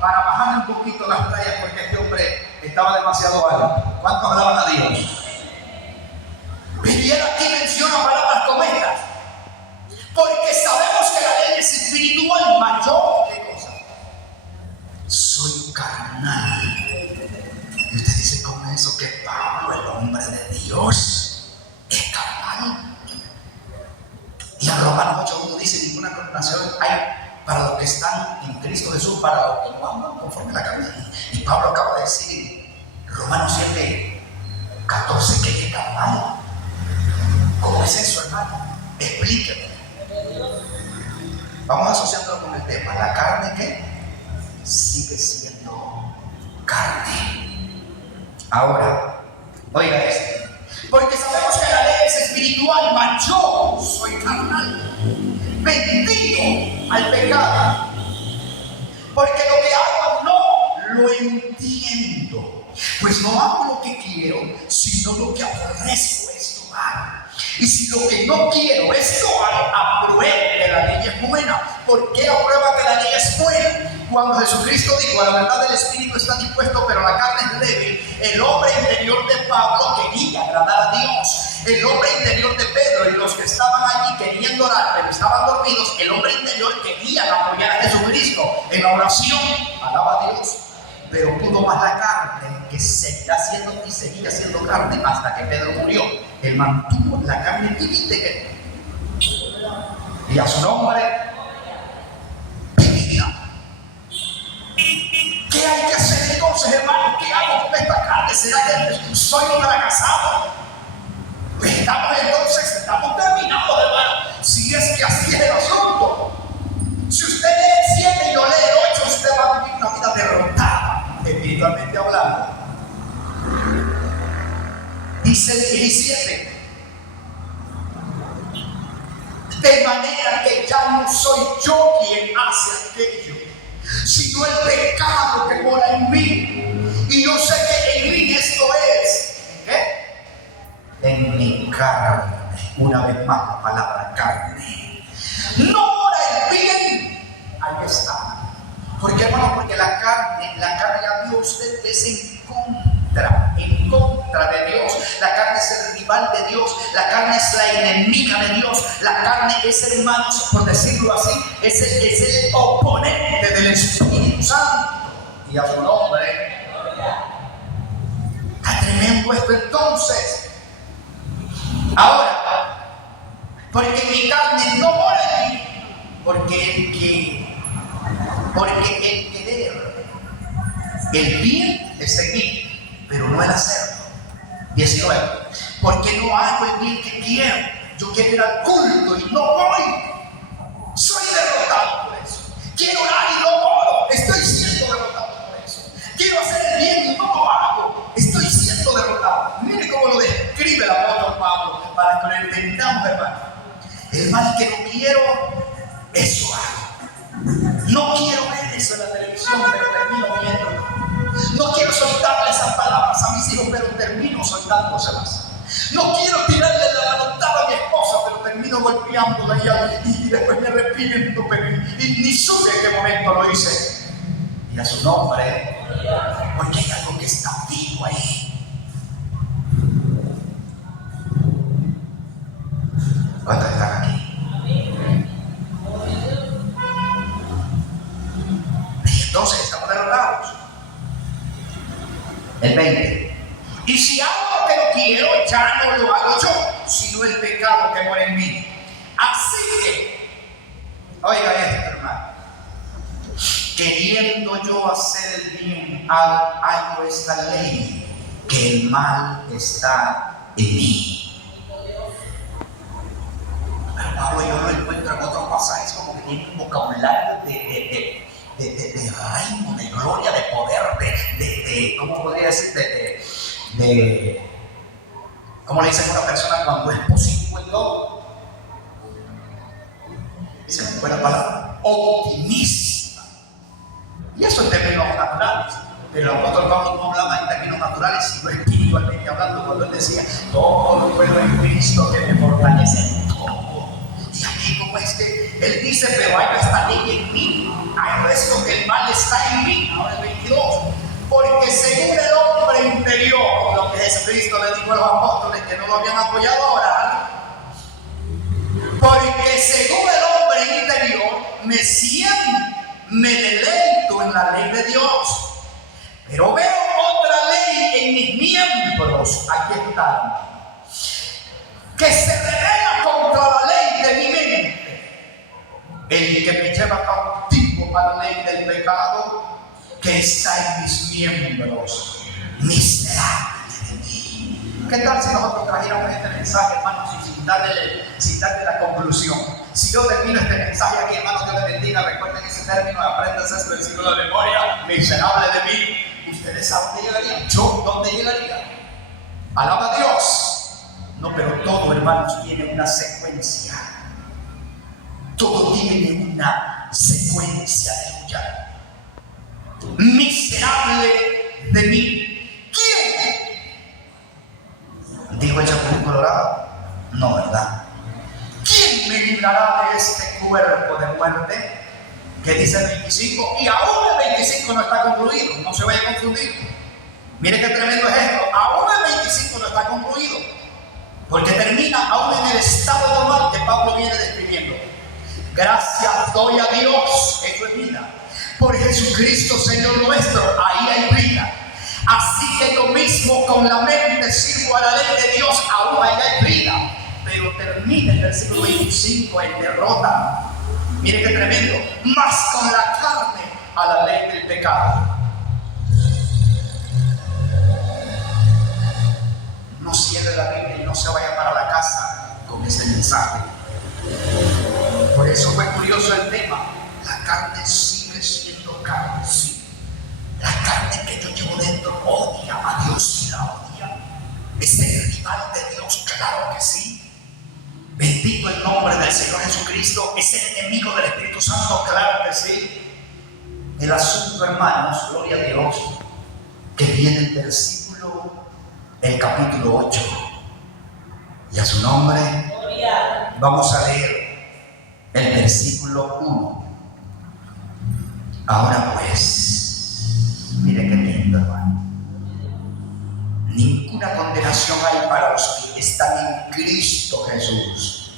para bajar un poquito las rayas, porque este hombre estaba demasiado alto. ¿Cuántos alaban a Dios? Y él aquí menciona palabras como estas: porque sabemos que la ley es espiritual, mayor. ¿Qué cosa? Soy carnal. Y usted dice: ¿cómo es eso que Pablo, el hombre de Dios, es carnal? Y en Romanos 8:1 dice: ninguna condenación hay para los que están en Cristo Jesús, para los que no andan conforme a la carne. Y Pablo acaba de decir en Romanos 7:14 que es carnal. ¿Cómo es eso, hermano? Explíqueme. Vamos asociándolo con el tema. La carne, ¿qué? Sigue siendo carne. Ahora, oiga esto: porque sabemos que la ley es espiritual, mas yo soy carnal, vendido al pecado, porque lo que hago no lo entiendo, pues no hago lo que quiero, sino lo que aborrezco, esto hago. Y si lo que no quiero esto hago, apruebo que la ley es buena. ¿Por qué aprueba que la ley es buena? Cuando Jesucristo dijo: a la verdad el espíritu está dispuesto, pero la carne es débil. El hombre interior de Pablo quería agradar a Dios. El hombre interior de Pedro y los que estaban allí queriendo orar, pero estaban dormidos. El hombre interior quería apoyar a Jesucristo en la oración, alaba a Dios. Pero pudo más la carne, que seguirá siendo y seguía siendo carne hasta que Pedro murió. Él mantuvo la carne vivita y a su nombre vivía. ¿Qué hay que hacer entonces, hermanos? ¿Qué hago con esta carne? ¿Será que soy un fracasado? Estamos terminados, hermano. Si es que así es el asunto. Si usted lee 7 y yo leo 8, usted va a vivir una vida derrotada, espiritualmente hablando. Dice el 17: de manera que ya no soy yo quien hace aquello, sino el pecado que mora en mí. Y yo sé que en mí esto es, ¿qué? En mi carne. Una vez más la palabra carne. No mora el bien. Ahí está. ¿Por qué, hermano? Porque la carne ya vio usted que es en contra de Dios. La carne se rival de Dios, la carne es la enemiga de Dios, la carne es, hermanos, por decirlo así, es el oponente del Espíritu Santo. Y a su nombre. Está tremendo esto entonces. Ahora, porque mi carne no mora en mí, porque el querer, el bien está en mí, pero no el hacerlo. 19. Porque no hago el bien que quiero. Yo quiero ir al culto y no voy. Soy derrotado por eso. Quiero orar y no oro. Estoy siendo derrotado por eso. Quiero hacer el bien y no lo hago. Estoy siendo derrotado. Mire cómo lo describe el apóstol Pablo para que lo entendamos, hermano. El mal que no quiero, eso hago. No quiero ver eso en la televisión, pero termino viéndolo. No quiero soltarle esas palabras a mis hijos, pero termino soltándoselas. No quiero tirarle la manotada a mi esposa, pero termino golpeándola y después me arrepiento, pero y ni supe en qué momento lo hice. Y a su nombre, porque hay algo que está vivo ahí. ¿Cuántos están aquí? Y entonces estamos derrotados. El 20. Y si hago lo que no quiero, ya no lo hago yo, sino el pecado que mora en mí. Así que, oiga esto, hermano. Queriendo yo hacer el bien, hago esta ley, que el mal está en mí. Pero Pablo, yo lo encuentro en otros pasajes como que tiene un vocabulario de reino, de gloria, de poder, ¿cómo podría decir? ¿Cómo le dicen a una persona cuando es positivo en todo? Se me fue la palabra. Optimista. Y eso en términos naturales. Pero el apóstol Pablo no hablaba en términos naturales, sino espiritualmente hablando, cuando él decía: todo lo puedo en Cristo que me fortalece en todo. Y aquí, como es que él dice: pero hay esta ley en mí, hay esto que el mal está en mí. Ahora el 22. Porque según el hombre interior, lo que Jesucristo le dijo a los apóstoles que no lo habían apoyado a orar, porque según el hombre interior me deleito en la ley de Dios, pero veo otra ley en mis miembros, aquí está, que se revela contra la ley de mi mente, el que me lleva cautivo a la ley del pecado que está en mis miembros. Miserable de mí. ¿Qué tal si nosotros trajéramos este mensaje, hermanos, sin darle la conclusión? Si yo termino este mensaje aquí, hermanos, Dios le bendiga, recuerden ese término, apréndanse ese versículo de memoria: miserable de mí. ¿Ustedes saben dónde llegarían? ¿Yo dónde llegaría? Alaba a Dios. No, pero todo, hermanos, tiene una secuencia. Todo tiene una secuencia de luchar. Miserable de mí. ¿Quién? Dijo el Chapulín Colorado. No, ¿verdad? ¿Quién me librará de este cuerpo de muerte? Que dice el 25. Y aún el 25 no está concluido. No se vaya a confundir. Mire qué tremendo es esto. Aún el 25 no está concluido, porque termina aún en el estado normal que Pablo viene describiendo. Gracias doy a Dios, eso es vida, por Jesucristo Señor nuestro, ahí hay vida. Así que lo mismo con la mente, sirvo a la ley de Dios, aún ahí hay vida. Pero termina el versículo 25 en derrota. Mire qué tremendo. Más con la carne a la ley del pecado. No cierre la Biblia y no se vaya para la casa con ese mensaje. Por eso fue curioso el tema. La carne sigue siendo carne, sí. La carne que yo llevo dentro odia a Dios y la odia. Es el rival de Dios, claro que sí. Bendito el nombre del Señor Jesucristo. Es el enemigo del Espíritu Santo, claro que sí. El asunto, hermanos, gloria a Dios, que viene el versículo, el capítulo 8. Y a su nombre, vamos a leer el versículo 1. Ahora pues, mire qué lindo, hermano. Ninguna condenación hay para los que están en Cristo Jesús.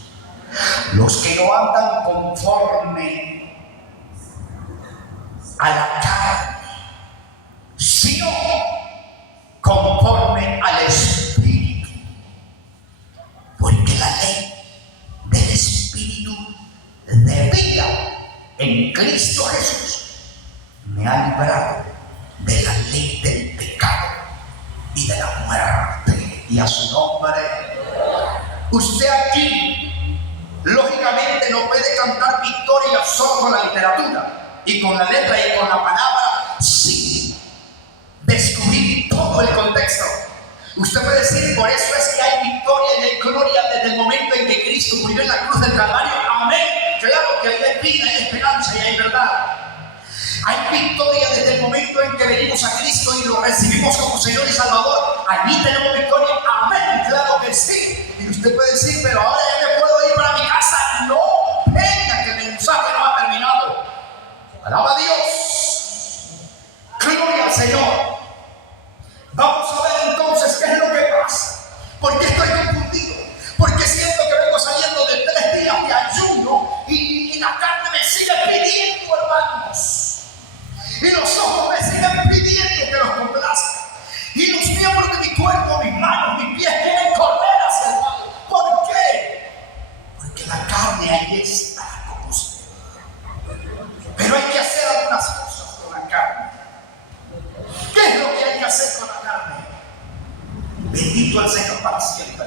Los que no andan conforme a la carne, sino conforme al Espíritu. Porque la ley del Espíritu de vida en Cristo Jesús me ha librado de la ley del pecado y de la muerte. Y a su nombre. Usted aquí lógicamente no puede cantar victoria solo con la literatura y con la letra y con la palabra sin descubrir todo el contexto. Usted puede decir, por eso es que hay victoria y hay gloria desde el momento en que Cristo murió en la cruz del Calvario. Amén. Claro que hay vida, hay esperanza y hay verdad. Hay victoria desde el momento en que venimos a Cristo y lo recibimos como Señor y Salvador. Allí tenemos victoria. Amén. Claro que sí. Y usted puede decir, pero ahora ya me puedo ir para mi casa. No, venga, que el mensaje no ha terminado. Alaba a Dios. Gloria al Señor. Vamos a ver entonces qué es lo que pasa. ¿Por qué estoy confundido? Porque siento que vengo saliendo de 3 días de ayuno y la carne me sigue pidiendo, hermanos. Y los ojos me siguen pidiendo que los complazca. Y los miembros de mi cuerpo, mis manos, mis pies quieren correr hacia el lado. ¿Por qué? Porque la carne ahí está con usted. Pero hay que hacer algunas cosas con la carne. ¿Qué es lo que hay que hacer con la carne? Bendito el Señor para siempre.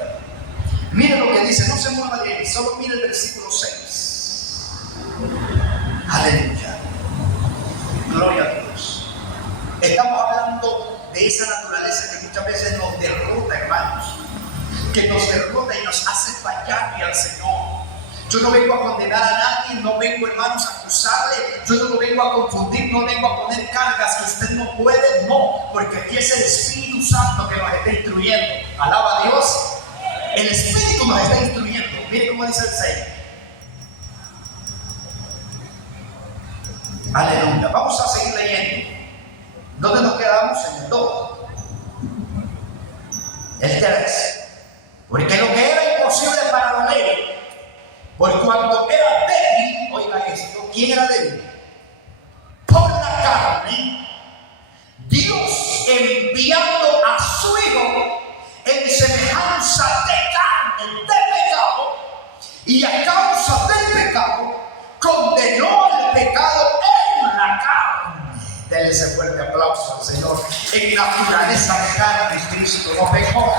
Mire lo que dice, no se mueva de ahí, solo mire el versículo 6. Aleluya. Gloria a Dios. Estamos hablando de esa naturaleza que muchas veces nos derrota, hermanos. Que nos derrota y nos hace fallarle al Señor. Yo no vengo a condenar a nadie, no vengo, hermanos, a acusarle, yo no lo vengo a confundir, no vengo a poner cargas que usted no puede, no, porque aquí es el Espíritu Santo que nos está instruyendo. Alaba a Dios. El Espíritu nos está instruyendo. Mire cómo dice el 6. Aleluya. Vamos a seguir leyendo. ¿Dónde nos quedamos? En el 2. El 3. Porque lo que era imposible para la ley, por cuanto era débil, oiga esto, ¿quién era débil? Por la carne, Dios enviando a su Hijo en semejanza de carne, de pecado, y a causa del pecado, condenó al pecado en la carne. Denle ese fuerte aplauso al Señor. En naturaleza de carne, Cristo no pecó.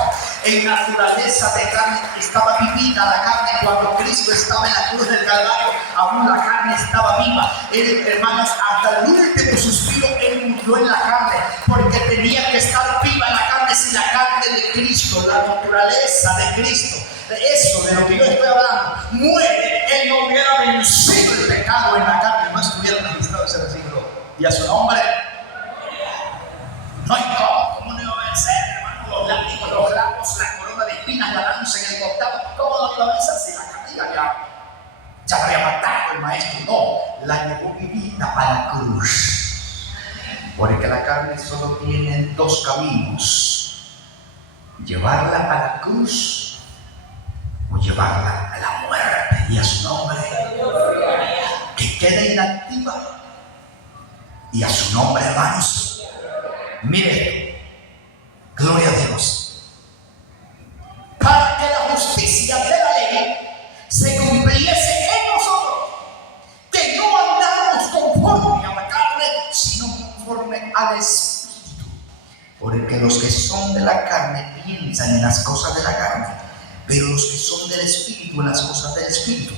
En naturaleza de carne estaba vivida la carne. Cuando Cristo estaba en la cruz del Calvario, aún la carne estaba viva. Él, hermanos, hasta el último suspiro, Él murió en la carne, porque tenía que estar viva la carne. Si la carne de Cristo, la naturaleza de Cristo, de eso de lo que yo estoy hablando, muere, Él no hubiera vencido el pecado en la carne, no estuviera registrado ese versículo. Y a su nombre, no hay cómo no iba a vencer, hermano, los látigos, los clavos, la corona de espinas, la lanza en el costado. ¿Cómo no iba a vencer si la carne ya la había matado el maestro? No, la llevó vivida a la cruz. Porque la carne solo tiene 2 caminos: llevarla a la cruz o llevarla a la muerte. Y a su nombre, que quede inactiva. Y a su nombre, hermanos, mire, gloria a Dios, para que la justicia de la ley se cumpliese en nosotros, que no andamos conforme a la carne, sino conforme al Espíritu. Porque los que son de la carne piensan en las cosas de la carne, pero los que son del Espíritu en las cosas del Espíritu.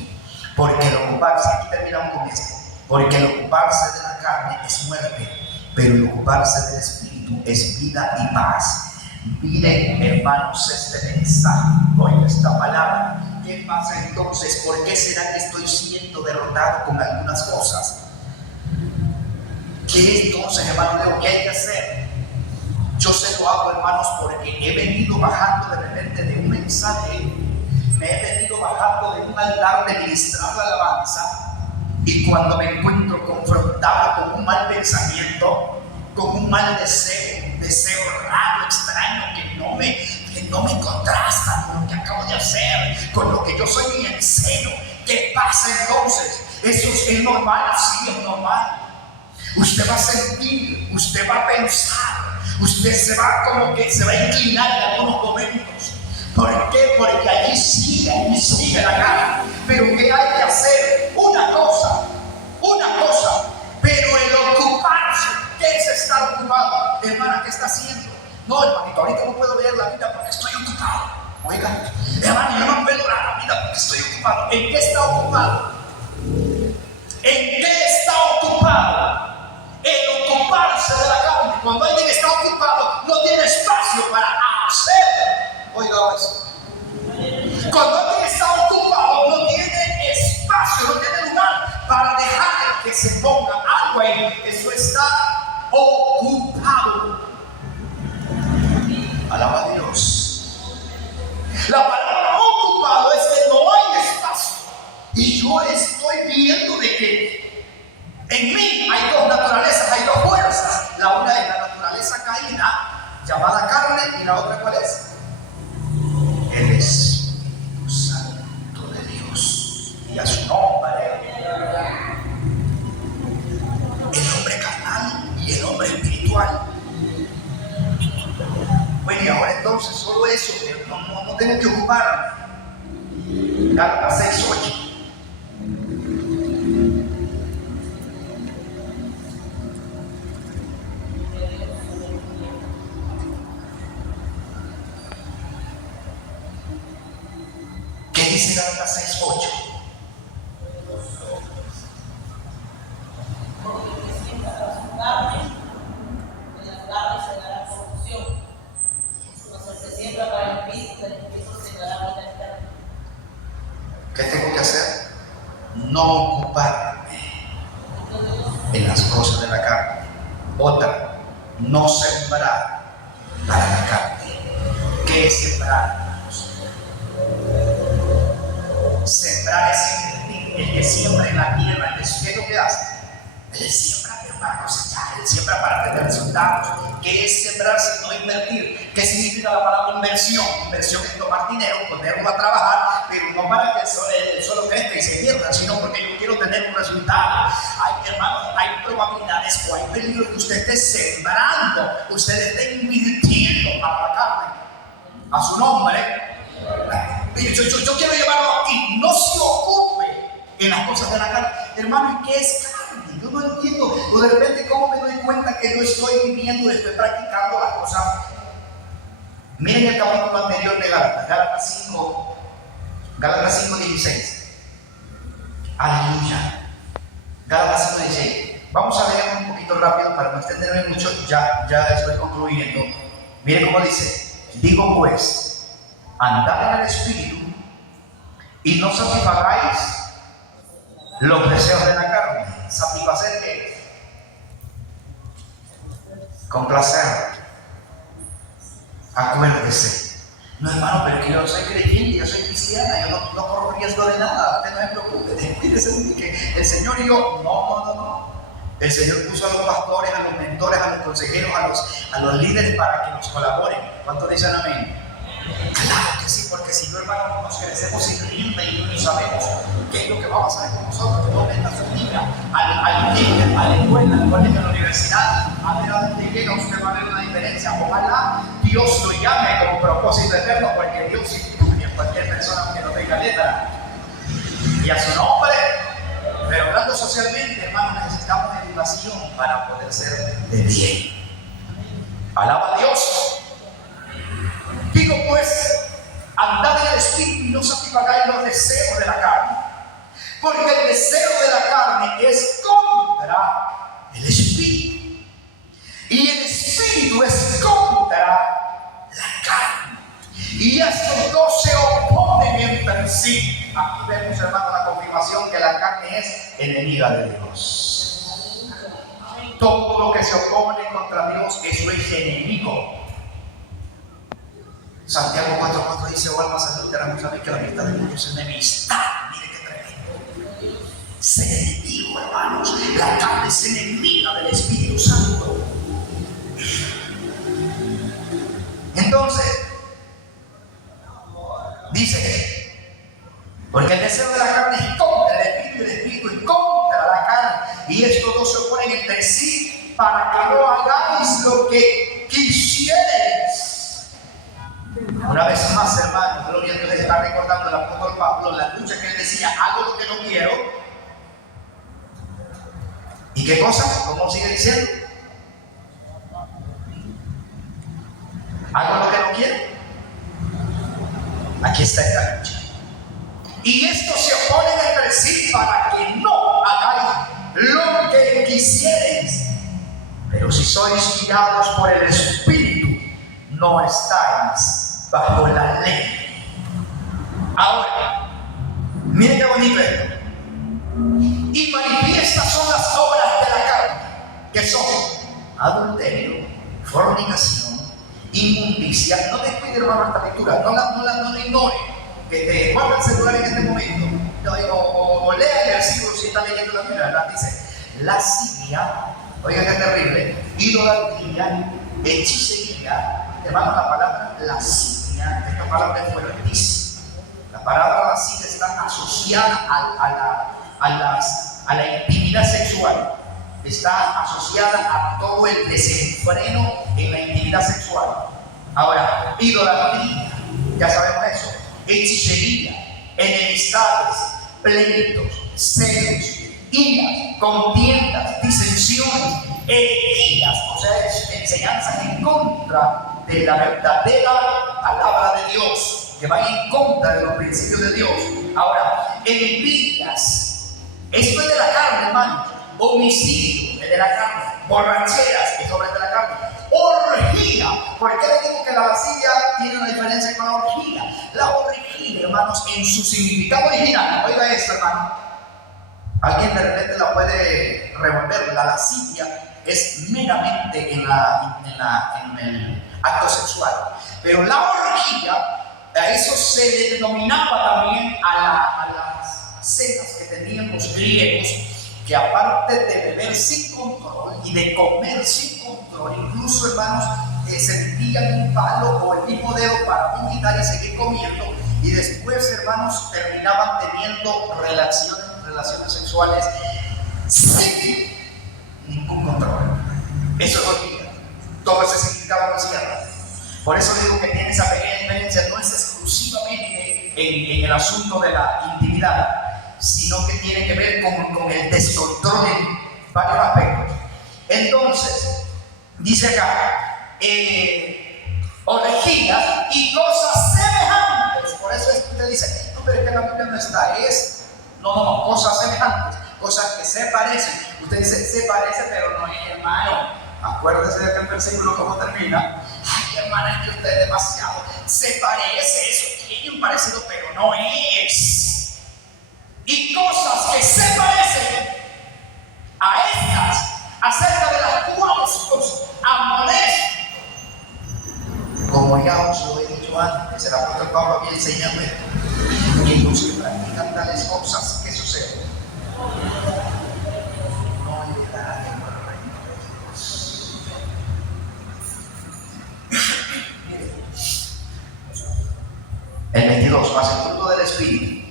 Porque el ocuparse, aquí terminamos con esto, porque el ocuparse de la carne es muerte, pero el ocuparse del Espíritu es vida y paz. Miren, hermanos, este mensaje, oigan esta palabra. ¿Qué pasa entonces? ¿Por qué será que estoy siendo derrotado con algunas cosas? ¿Qué entonces, hermano Leo, qué hay que hacer? Yo se lo hago, hermanos, porque he venido bajando de repente de un mensaje, me he venido bajando de un altar de ministrar la alabanza. Y cuando me encuentro confrontado con un mal pensamiento, con un mal deseo raro, extraño, que no me contrasta con lo que acabo de hacer, con lo que yo soy y enseño. ¿Qué pasa entonces? ¿Eso es normal? Sí, es normal. Usted va a sentir, usted va a pensar, usted se va a inclinar en algunos momentos. ¿Por qué? Porque allí sigue la carne. Pero ¿qué hay que hacer? Una cosa. Pero el ocuparse, ¿qué es estar ocupado? Hermana, ¿qué está haciendo? No, hermanito, ahorita no puedo leer la Biblia porque estoy ocupado. Oiga, hermano, yo no puedo orar la Biblia porque estoy ocupado. ¿En qué está ocupado? ¿En qué está ocupado? El ocuparse de la carne. Cuando alguien está ocupado, no tiene espacio para hacer. Oiga eso. Cuando alguien está ocupado, no tiene espacio, no tiene lugar para dejar que se ponga algo ahí. Eso está ocupado. Alaba a Dios. La palabra ocupado es que no hay espacio. Y yo estoy viendo de que en mí hay dos naturalezas, hay dos fuerzas. La una es la naturaleza caída, llamada carne, y la otra ¿cuál es? El Espíritu Santo de Dios. Y a su nombre. El hombre carnal y el hombre espiritual. Bueno, y ahora entonces solo eso, no tengo que ocuparme. Gálatas 6:8. ¿Qué dice Gálatas 6:8? ¿Qué tengo que hacer? No ocuparme en las cosas de la carne. Otra, no sembrar para la carne. ¿Qué es sembrar? Sembrar es invertir. El que siembra en la tierra, ¿qué es lo que hace? Él siembra para cosechar, él siembra para tener resultados. ¿Qué es sembrar sino invertir? ¿Qué significa la palabra inversión? Inversión es tomar dinero, ponerlo a trabajar, pero no para que el solo crezca y se pierda, sino porque yo quiero tener un resultado. Hay, hermanos, hay probabilidades o hay peligro que usted esté sembrando, usted esté invirtiendo para la carne. A su nombre. Yo quiero llevarlo aquí. No se ocupe en las cosas de la carne. Hermano, ¿y qué es carne? Yo no entiendo. O de repente, ¿cómo me doy cuenta que yo estoy viviendo, estoy practicando las cosas? Miren el capítulo anterior de Gálatas 5:16. Aleluya. Gálatas 5:16. Vamos a leer un poquito rápido para no extenderme mucho. Ya estoy concluyendo. Miren cómo dice. Digo pues, andad en el Espíritu y no satisfagáis los deseos de la carne. ¿Satisfacer qué? Complacer. Acuérdese. No, hermano, pero que yo soy creyente, yo soy cristiana, yo no corro riesgo de nada. Usted no se preocupe, descuídese de que el Señor y yo. No. El Señor puso a los pastores, a los mentores, a los consejeros, a los líderes para que nos colaboren. ¿Cuántos dicen amén? Claro que sí, porque si no, hermano, nos crecemos sin rinda y no sabemos qué es lo que va a pasar con nosotros. No venga su niña al kinder, a la escuela, al colegio, a la universidad, a ver a dónde llega, usted va a ver una diferencia. Ojalá Dios lo llame como propósito eterno, porque Dios incluye a cualquier persona que no tenga letra. Y a su nombre. Pero hablando socialmente, hermanos, necesitamos educación para poder ser de bien. Alaba a Dios. Digo pues, andad en el Espíritu y no satisfagáis los deseos de la carne. Porque el deseo de la carne es contra el Espíritu. Y el Espíritu es contra la carne. Y estos dos se oponen entre sí. Aquí vemos, hermano, la confirmación que la carne es enemiga de Dios. Todo lo que se opone contra Dios, eso es enemigo. Santiago 4:4 dice: o almas adúlteras, no sabéis que la amistad de muchos es enemistad. Mire qué tremendo. Es enemigo, hermanos. La carne es enemiga del Espíritu Santo. Entonces, estos dos se oponen entre sí para que no hagáis lo que quisierais. Una vez más, hermanos, gloria a Dios, está recordando el apóstol Pablo la lucha que él decía: hago lo que no quiero. ¿Y qué cosa? ¿Cómo sigue diciendo? ¿Hago lo que no quiero? Aquí está esta lucha. Y estos se oponen entre sí para que no hagáis lo que quisierais. Pero si sois guiados por el Espíritu, no estáis bajo la ley. Ahora, miren qué bonito esto. Y manifiestas son las obras de la carne, que son adulterio, fornicación, inmundicia. No descuide, hermano, esta lectura, no la ignore. Que guarda el celular en este momento, o lea el versículo si está leyendo la Biblia, ¿verdad? Dice: lascivia, oiga qué terrible, idolatría, hechicería. Hermano, la palabra lascivia, esta palabra es fuertísima. La palabra lascivia está asociada a la intimidad sexual, está asociada a todo el desenfreno en la intimidad sexual. Ahora, idolatría, ya sabemos eso. Hechicería, enemistades, pleitos, celos, iras, contiendas, disensiones, herejías, o sea, enseñanzas en contra de la verdadera palabra de Dios, que van en contra de los principios de Dios. Ahora, envidias, esto es de la carne, hermano. Homicidio es de la carne, borracheras, eso es de la carne. Orgía. ¿Por qué le digo que la lascivia tiene una diferencia con la orgía? La orgía, hermanos, en su significado original, oiga esto, hermano. Alguien de repente la puede revolver. La lascivia es meramente en el acto sexual. Pero la orgía, a eso se le denominaba también a las cenas que tenían los griegos, que aparte de beber sin control y de comer sin control, incluso, hermanos, se metían un palo o el mismo dedo para vomitar y seguir comiendo, y después, hermanos, terminaban teniendo relaciones sexuales sin ningún control. Eso es orgía. Todo ese significado lo cierra. Por eso digo que tiene esa pequeña diferencia. No es exclusivamente en el asunto de la intimidad, sino que tiene que ver con el descontrol en varios aspectos. Entonces, dice acá, orgías y cosas semejantes. Por eso es que usted dice: no, pero es que la Biblia no está, no, cosas semejantes, cosas que se parecen. Usted dice: se parece, pero no es, hermano. Acuérdese de que el versículo cómo termina. Ay, hermana, es que usted es demasiado. Se parece, eso tiene un parecido, pero no es. Y cosas que se parecen a estas, acerca de las cuales os amonesto. Como ya os lo he dicho antes, el apóstol Pablo había enseñado esto. Y los que practican tales cosas, ¿qué sucede? No heredarán el reino de Dios. El 22, más el fruto del Espíritu.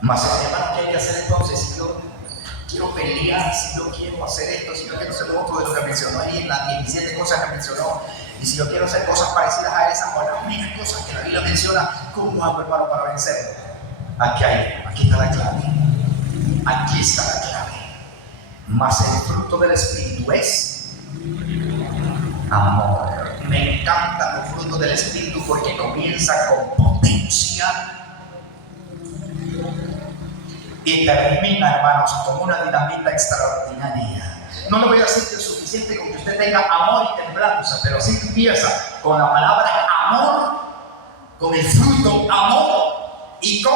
Más, hermano, ¿qué hay que hacer entonces? Si yo quiero pelear, si yo quiero hacer esto, si yo quiero hacer lo otro de lo que mencionó ahí en las 17 cosas que mencionó, y si yo quiero hacer cosas parecidas a esas, o las mismas cosas que la Biblia menciona, ¿cómo hago, hermano, para vencerlo? Aquí está la clave. Aquí está la clave. Mas el fruto del Espíritu es amor. Me encantan los frutos del Espíritu porque comienza con potencia y termina, hermanos, con una dinamita extraordinaria. No le voy a decir que es suficiente con que usted tenga amor y templanza, pero sí empieza con la palabra amor, con el fruto amor y con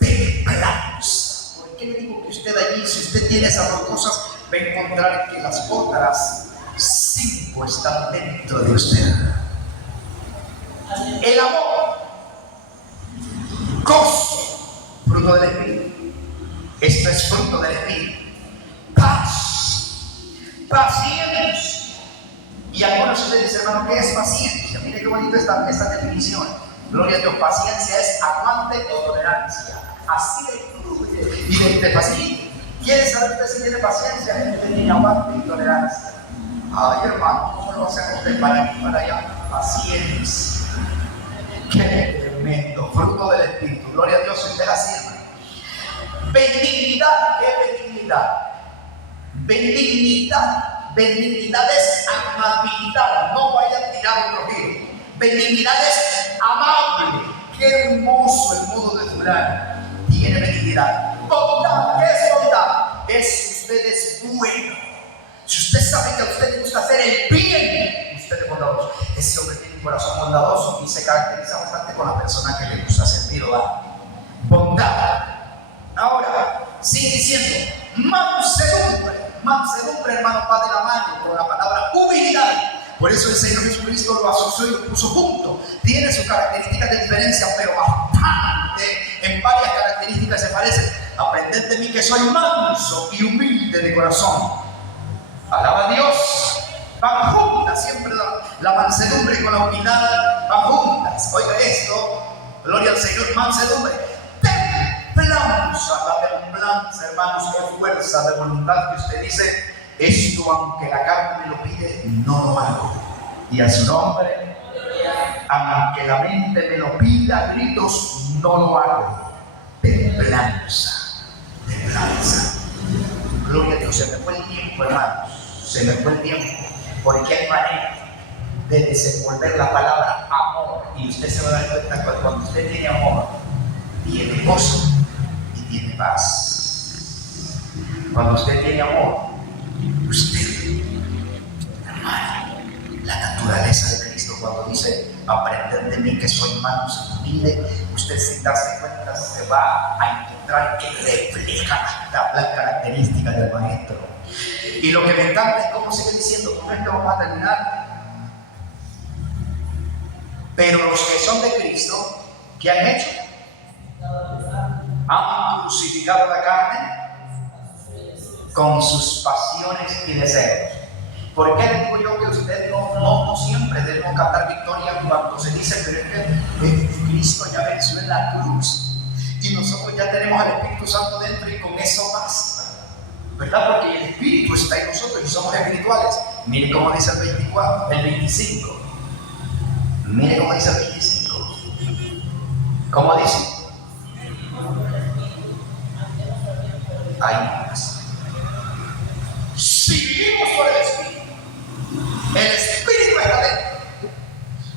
templanza. ¿Por qué le digo que usted allí, si usted tiene esas dos cosas, va a encontrar que las otras 5 están dentro de usted? El amor, gozo, fruto del Espíritu. Esto es fruto del Espíritu. Paz, paciencia. Y algunos de ustedes dicen: hermano, ¿qué es paciencia? Mire qué bonito esta definición. Gloria a Dios. Paciencia es aguante o tolerancia. Así de fluye y de paciencia. ¿Quiere saber usted si tiene paciencia? Gente tiene aguante y tolerancia. Ay, hermano, ¿cómo lo hace usted para aquí, para allá? Paciencia. Qué tremendo, fruto del Espíritu. Gloria a Dios, usted es así, hermano. Benignidad, ¿qué benignidad? Benignidad es amabilidad. No vaya a tirar otro giro. Benignidad es amable. Qué hermoso el modo de jurar. Tiene benignidad. Bondad, ¿qué es bondad? Es usted es bueno. Si usted sabe que a usted le gusta hacer el bien, usted es bondadoso. Ese hombre tiene un corazón bondadoso y se caracteriza bastante con la persona que le gusta servir o dar. Bondad. Ahora, sigue diciendo, mansedumbre. Mansedumbre, hermano, va de la mano con la palabra humildad. Por eso el Señor Jesucristo lo asoció y lo puso junto. Tiene sus características de diferencia, pero bastante, en varias características se parecen. Aprended de mí que soy manso y humilde de corazón. Alaba a Dios. Van juntas, siempre la mansedumbre con la humildad van juntas. Oiga esto, gloria al Señor, mansedumbre. Templanza, la templanza, hermanos, es fuerza de voluntad que usted dice, esto aunque la carne me lo pide, no lo hago. Y a su nombre, aunque la mente me lo pida a gritos, no lo hago. Templanza, templanza. Gloria a Dios, se me fue el tiempo, hermanos, se me fue el tiempo, porque hay manera de desenvolver la palabra amor, y usted se va a dar cuenta que cuando usted tiene amor, tiene gozo y tiene paz. Cuando usted tiene amor, usted, hermano, la naturaleza de Cristo, cuando dice, aprender de mí que soy manso y humilde, usted sin darse cuenta se va a encontrar que refleja las características del maestro. Y lo que me encanta es cómo sigue diciendo, con esto vamos a terminar. Pero los que son de Cristo, ¿qué han hecho? Han crucificado la carne con sus pasiones y deseos. ¿Por qué le digo yo que usted no siempre debemos cantar victoria cuando se dice, pero es que Cristo ya venció en la cruz y nosotros ya tenemos al Espíritu Santo dentro y con eso basta? ¿Verdad? Porque el Espíritu está en nosotros y somos espirituales. Mire cómo dice el 24, el 25. Mire cómo dice el 25. ¿Cómo dice? Hay más. Si vivimos por el Espíritu está dentro.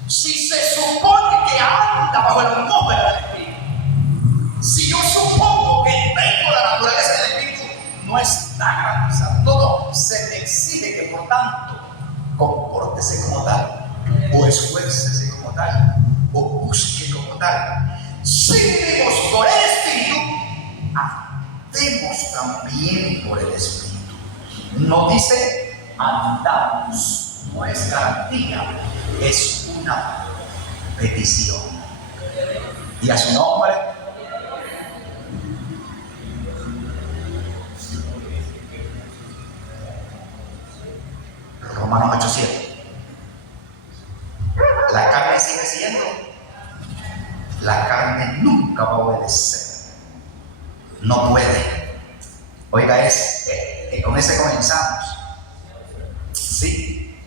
Si se supone que anda bajo la atmósfera del Espíritu, si yo supongo que tengo la naturaleza del Espíritu, no está garantizado. Todo se me exige que, por tanto, compórtese como tal, o esfuércese como tal, o busque como tal. Si vivimos por el Espíritu, andemos también por el Espíritu. No dice andamos, no es garantía, es una petición. Y a su nombre, Romanos 8:7. La carne sigue siendo, la carne nunca va a obedecer, no puede. Oiga, que con ese comenzamos. Sí,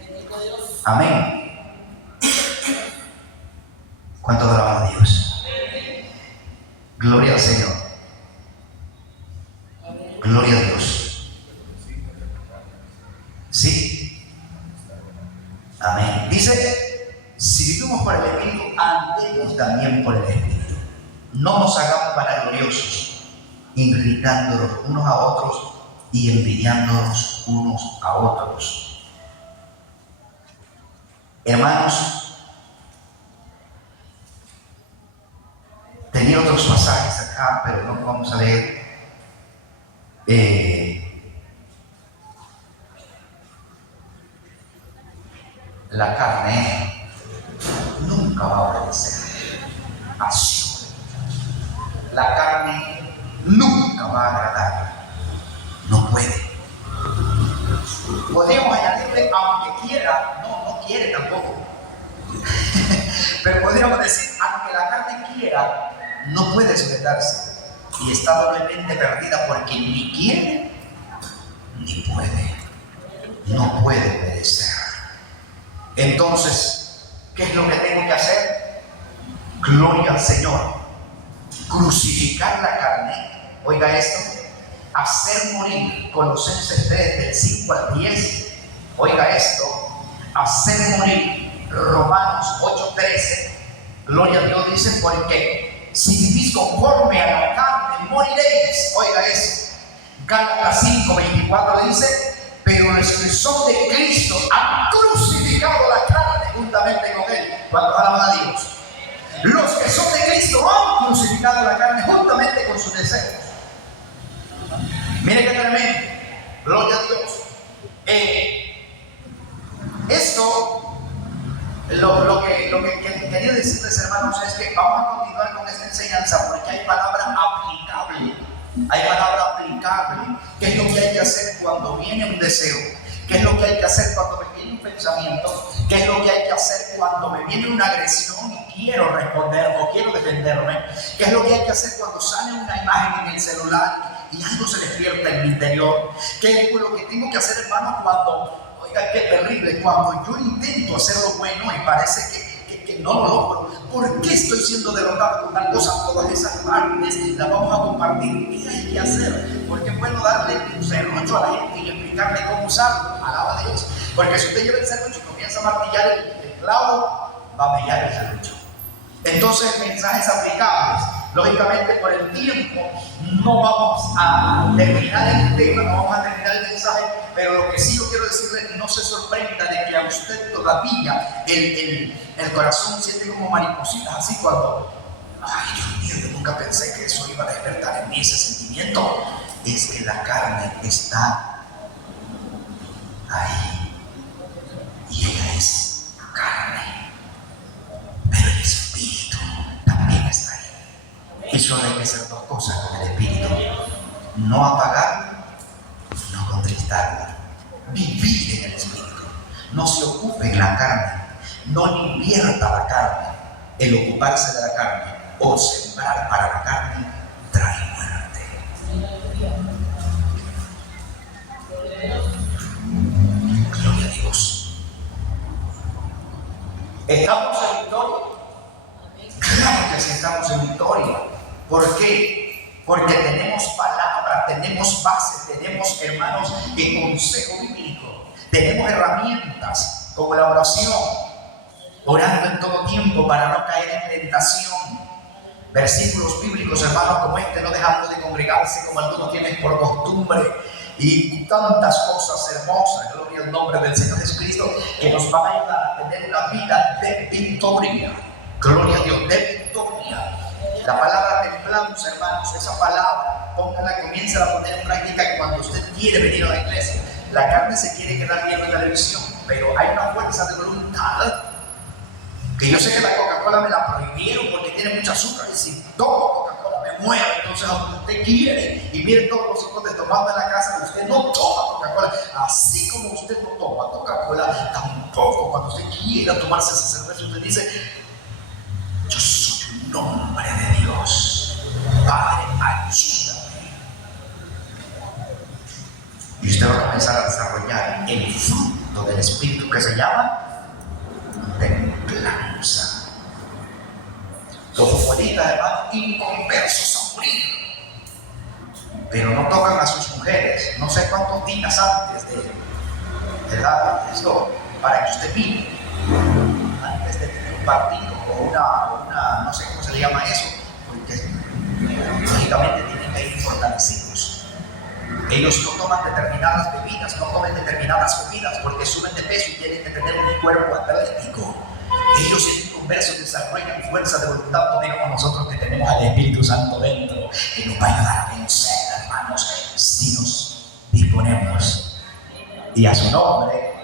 amén. ¿Cuánto adoramos a Dios? Gloria al Señor, gloria a Dios. Sí, amén. Dice, si vivimos por el Espíritu, andemos también por el Espíritu. No nos hagamos vanagloriosos, irritándonos unos a otros y envidiándonos unos a otros. Hermanos, tenía otros pasajes acá, pero no vamos a leer. La carne nunca va a obedecer. Así. La carne nunca va a agradar. No puede. Podríamos añadirle, aunque quiera, no quiere tampoco. Pero podríamos decir, aunque la carne quiera, no puede sujetarse. Y está doblemente perdida porque ni quiere no puede perecer. Entonces, ¿qué es lo que tengo que hacer? Gloria al Señor. Crucificar la carne. Oiga esto. Hacer morir. Colosenses 3 del 5 al 10. Oiga esto. Hacer morir. Romanos 8:13. Gloria a Dios, dice, porque si vivís conforme a la carne, moriréis. Oiga eso. Gálatas 5:24 dice, pero los que son de Cristo han crucificado la carne juntamente con Él. ¿Cuántos alaban a Dios? Los que son de Cristo han crucificado la carne juntamente con sus deseos. Mire qué tremendo. Gloria a Dios. Esto, lo que quería decirles, hermanos, es que vamos a continuar con esta enseñanza porque hay palabra aplicable. Hay palabra aplicable. ¿Qué es lo que hay que hacer cuando viene un deseo? ¿Qué es lo que hay que hacer cuando me viene un pensamiento? ¿Qué es lo que hay que hacer cuando me viene una agresión y quiero responder o quiero defenderme? ¿Qué es lo que hay que hacer cuando sale una imagen en el celular y algo se despierta en mi interior? ¿Qué es lo que tengo que hacer, hermano, cuando, oiga, qué terrible, cuando yo intento hacer lo bueno y parece que no lo logro? ¿Por qué estoy siendo derrotado con tal cosa? Todas esas partes las vamos a compartir. ¿Qué hay que hacer? Porque es bueno darle un serrucho a la gente y explicarle cómo usarlo. Alaba a Dios. Porque si usted lleva el serrucho y comienza a martillar el clavo, va a mellar el serrucho. Entonces, mensajes aplicables. Lógicamente, por el tiempo, no vamos a terminar el tema, no vamos a terminar el mensaje, pero lo que sí yo quiero decirle, no se sorprenda de que a usted todavía el corazón siente como maripositas, así cuando, ay Dios mío, yo nunca pensé que eso iba a despertar en mí ese sentimiento. Es que la carne está ahí y ella es carne, pero el espíritu también está ahí. Y solo hay que hacer dos cosas con el espíritu: no apagarlo, no contristarlo. Vivir en el espíritu. No se ocupe en la carne, no invierta la carne. El ocuparse de la carne o sembrar para la carne trae muerte. Gloria a Dios. ¿Estamos en victoria? Claro que sí, estamos en victoria. ¿Por qué? Porque tenemos palabra, tenemos base, tenemos, hermanos, de consejo bíblico, tenemos herramientas como la oración, orando en todo tiempo para no caer en tentación. Versículos bíblicos, hermanos, como este: no dejando de congregarse como algunos tienen por costumbre, y tantas cosas hermosas. Gloria al nombre del Señor Jesucristo, que nos van a ayudar a tener una vida de victoria. Gloria a Dios, de victoria. La palabra templanza, hermanos, esa palabra, póngala, comienza a poner en práctica que cuando usted quiere venir a la iglesia, la carne se quiere quedar viendo en la televisión, pero hay una fuerza de voluntad. Que yo sé que la Coca-Cola me la prohibieron porque tiene mucha azúcar, y si tomo Coca-Cola me muero. Entonces, aunque usted quiere, y miren todos los hijos de tomando en la casa, usted no toma Coca-Cola. Así como usted no toma Coca-Cola, tampoco cuando usted quiera tomarse esa cerveza, usted dice: yo soy un hombre de Dios, Padre, ayúdame. Y usted va a comenzar a desarrollar el fruto del Espíritu que se llama templanza. Los futbolistas, hermanos, inconversos a morir, pero no tocan a sus mujeres no sé cuántos días antes de dar esto, para que usted mire, antes de tener un partido o una no sé cómo se le llama eso, porque lógicamente tienen que ir fortalecidos. Ellos no toman determinadas bebidas, no comen determinadas comidas porque suben de peso y tienen que tener un cuerpo atlético. Ellos en inconversos desarrollan fuerza de voluntad, no digamos nosotros que tenemos al Espíritu Santo dentro, que nos va a ayudar a vencer, hermanos, si nos disponemos. Y a su nombre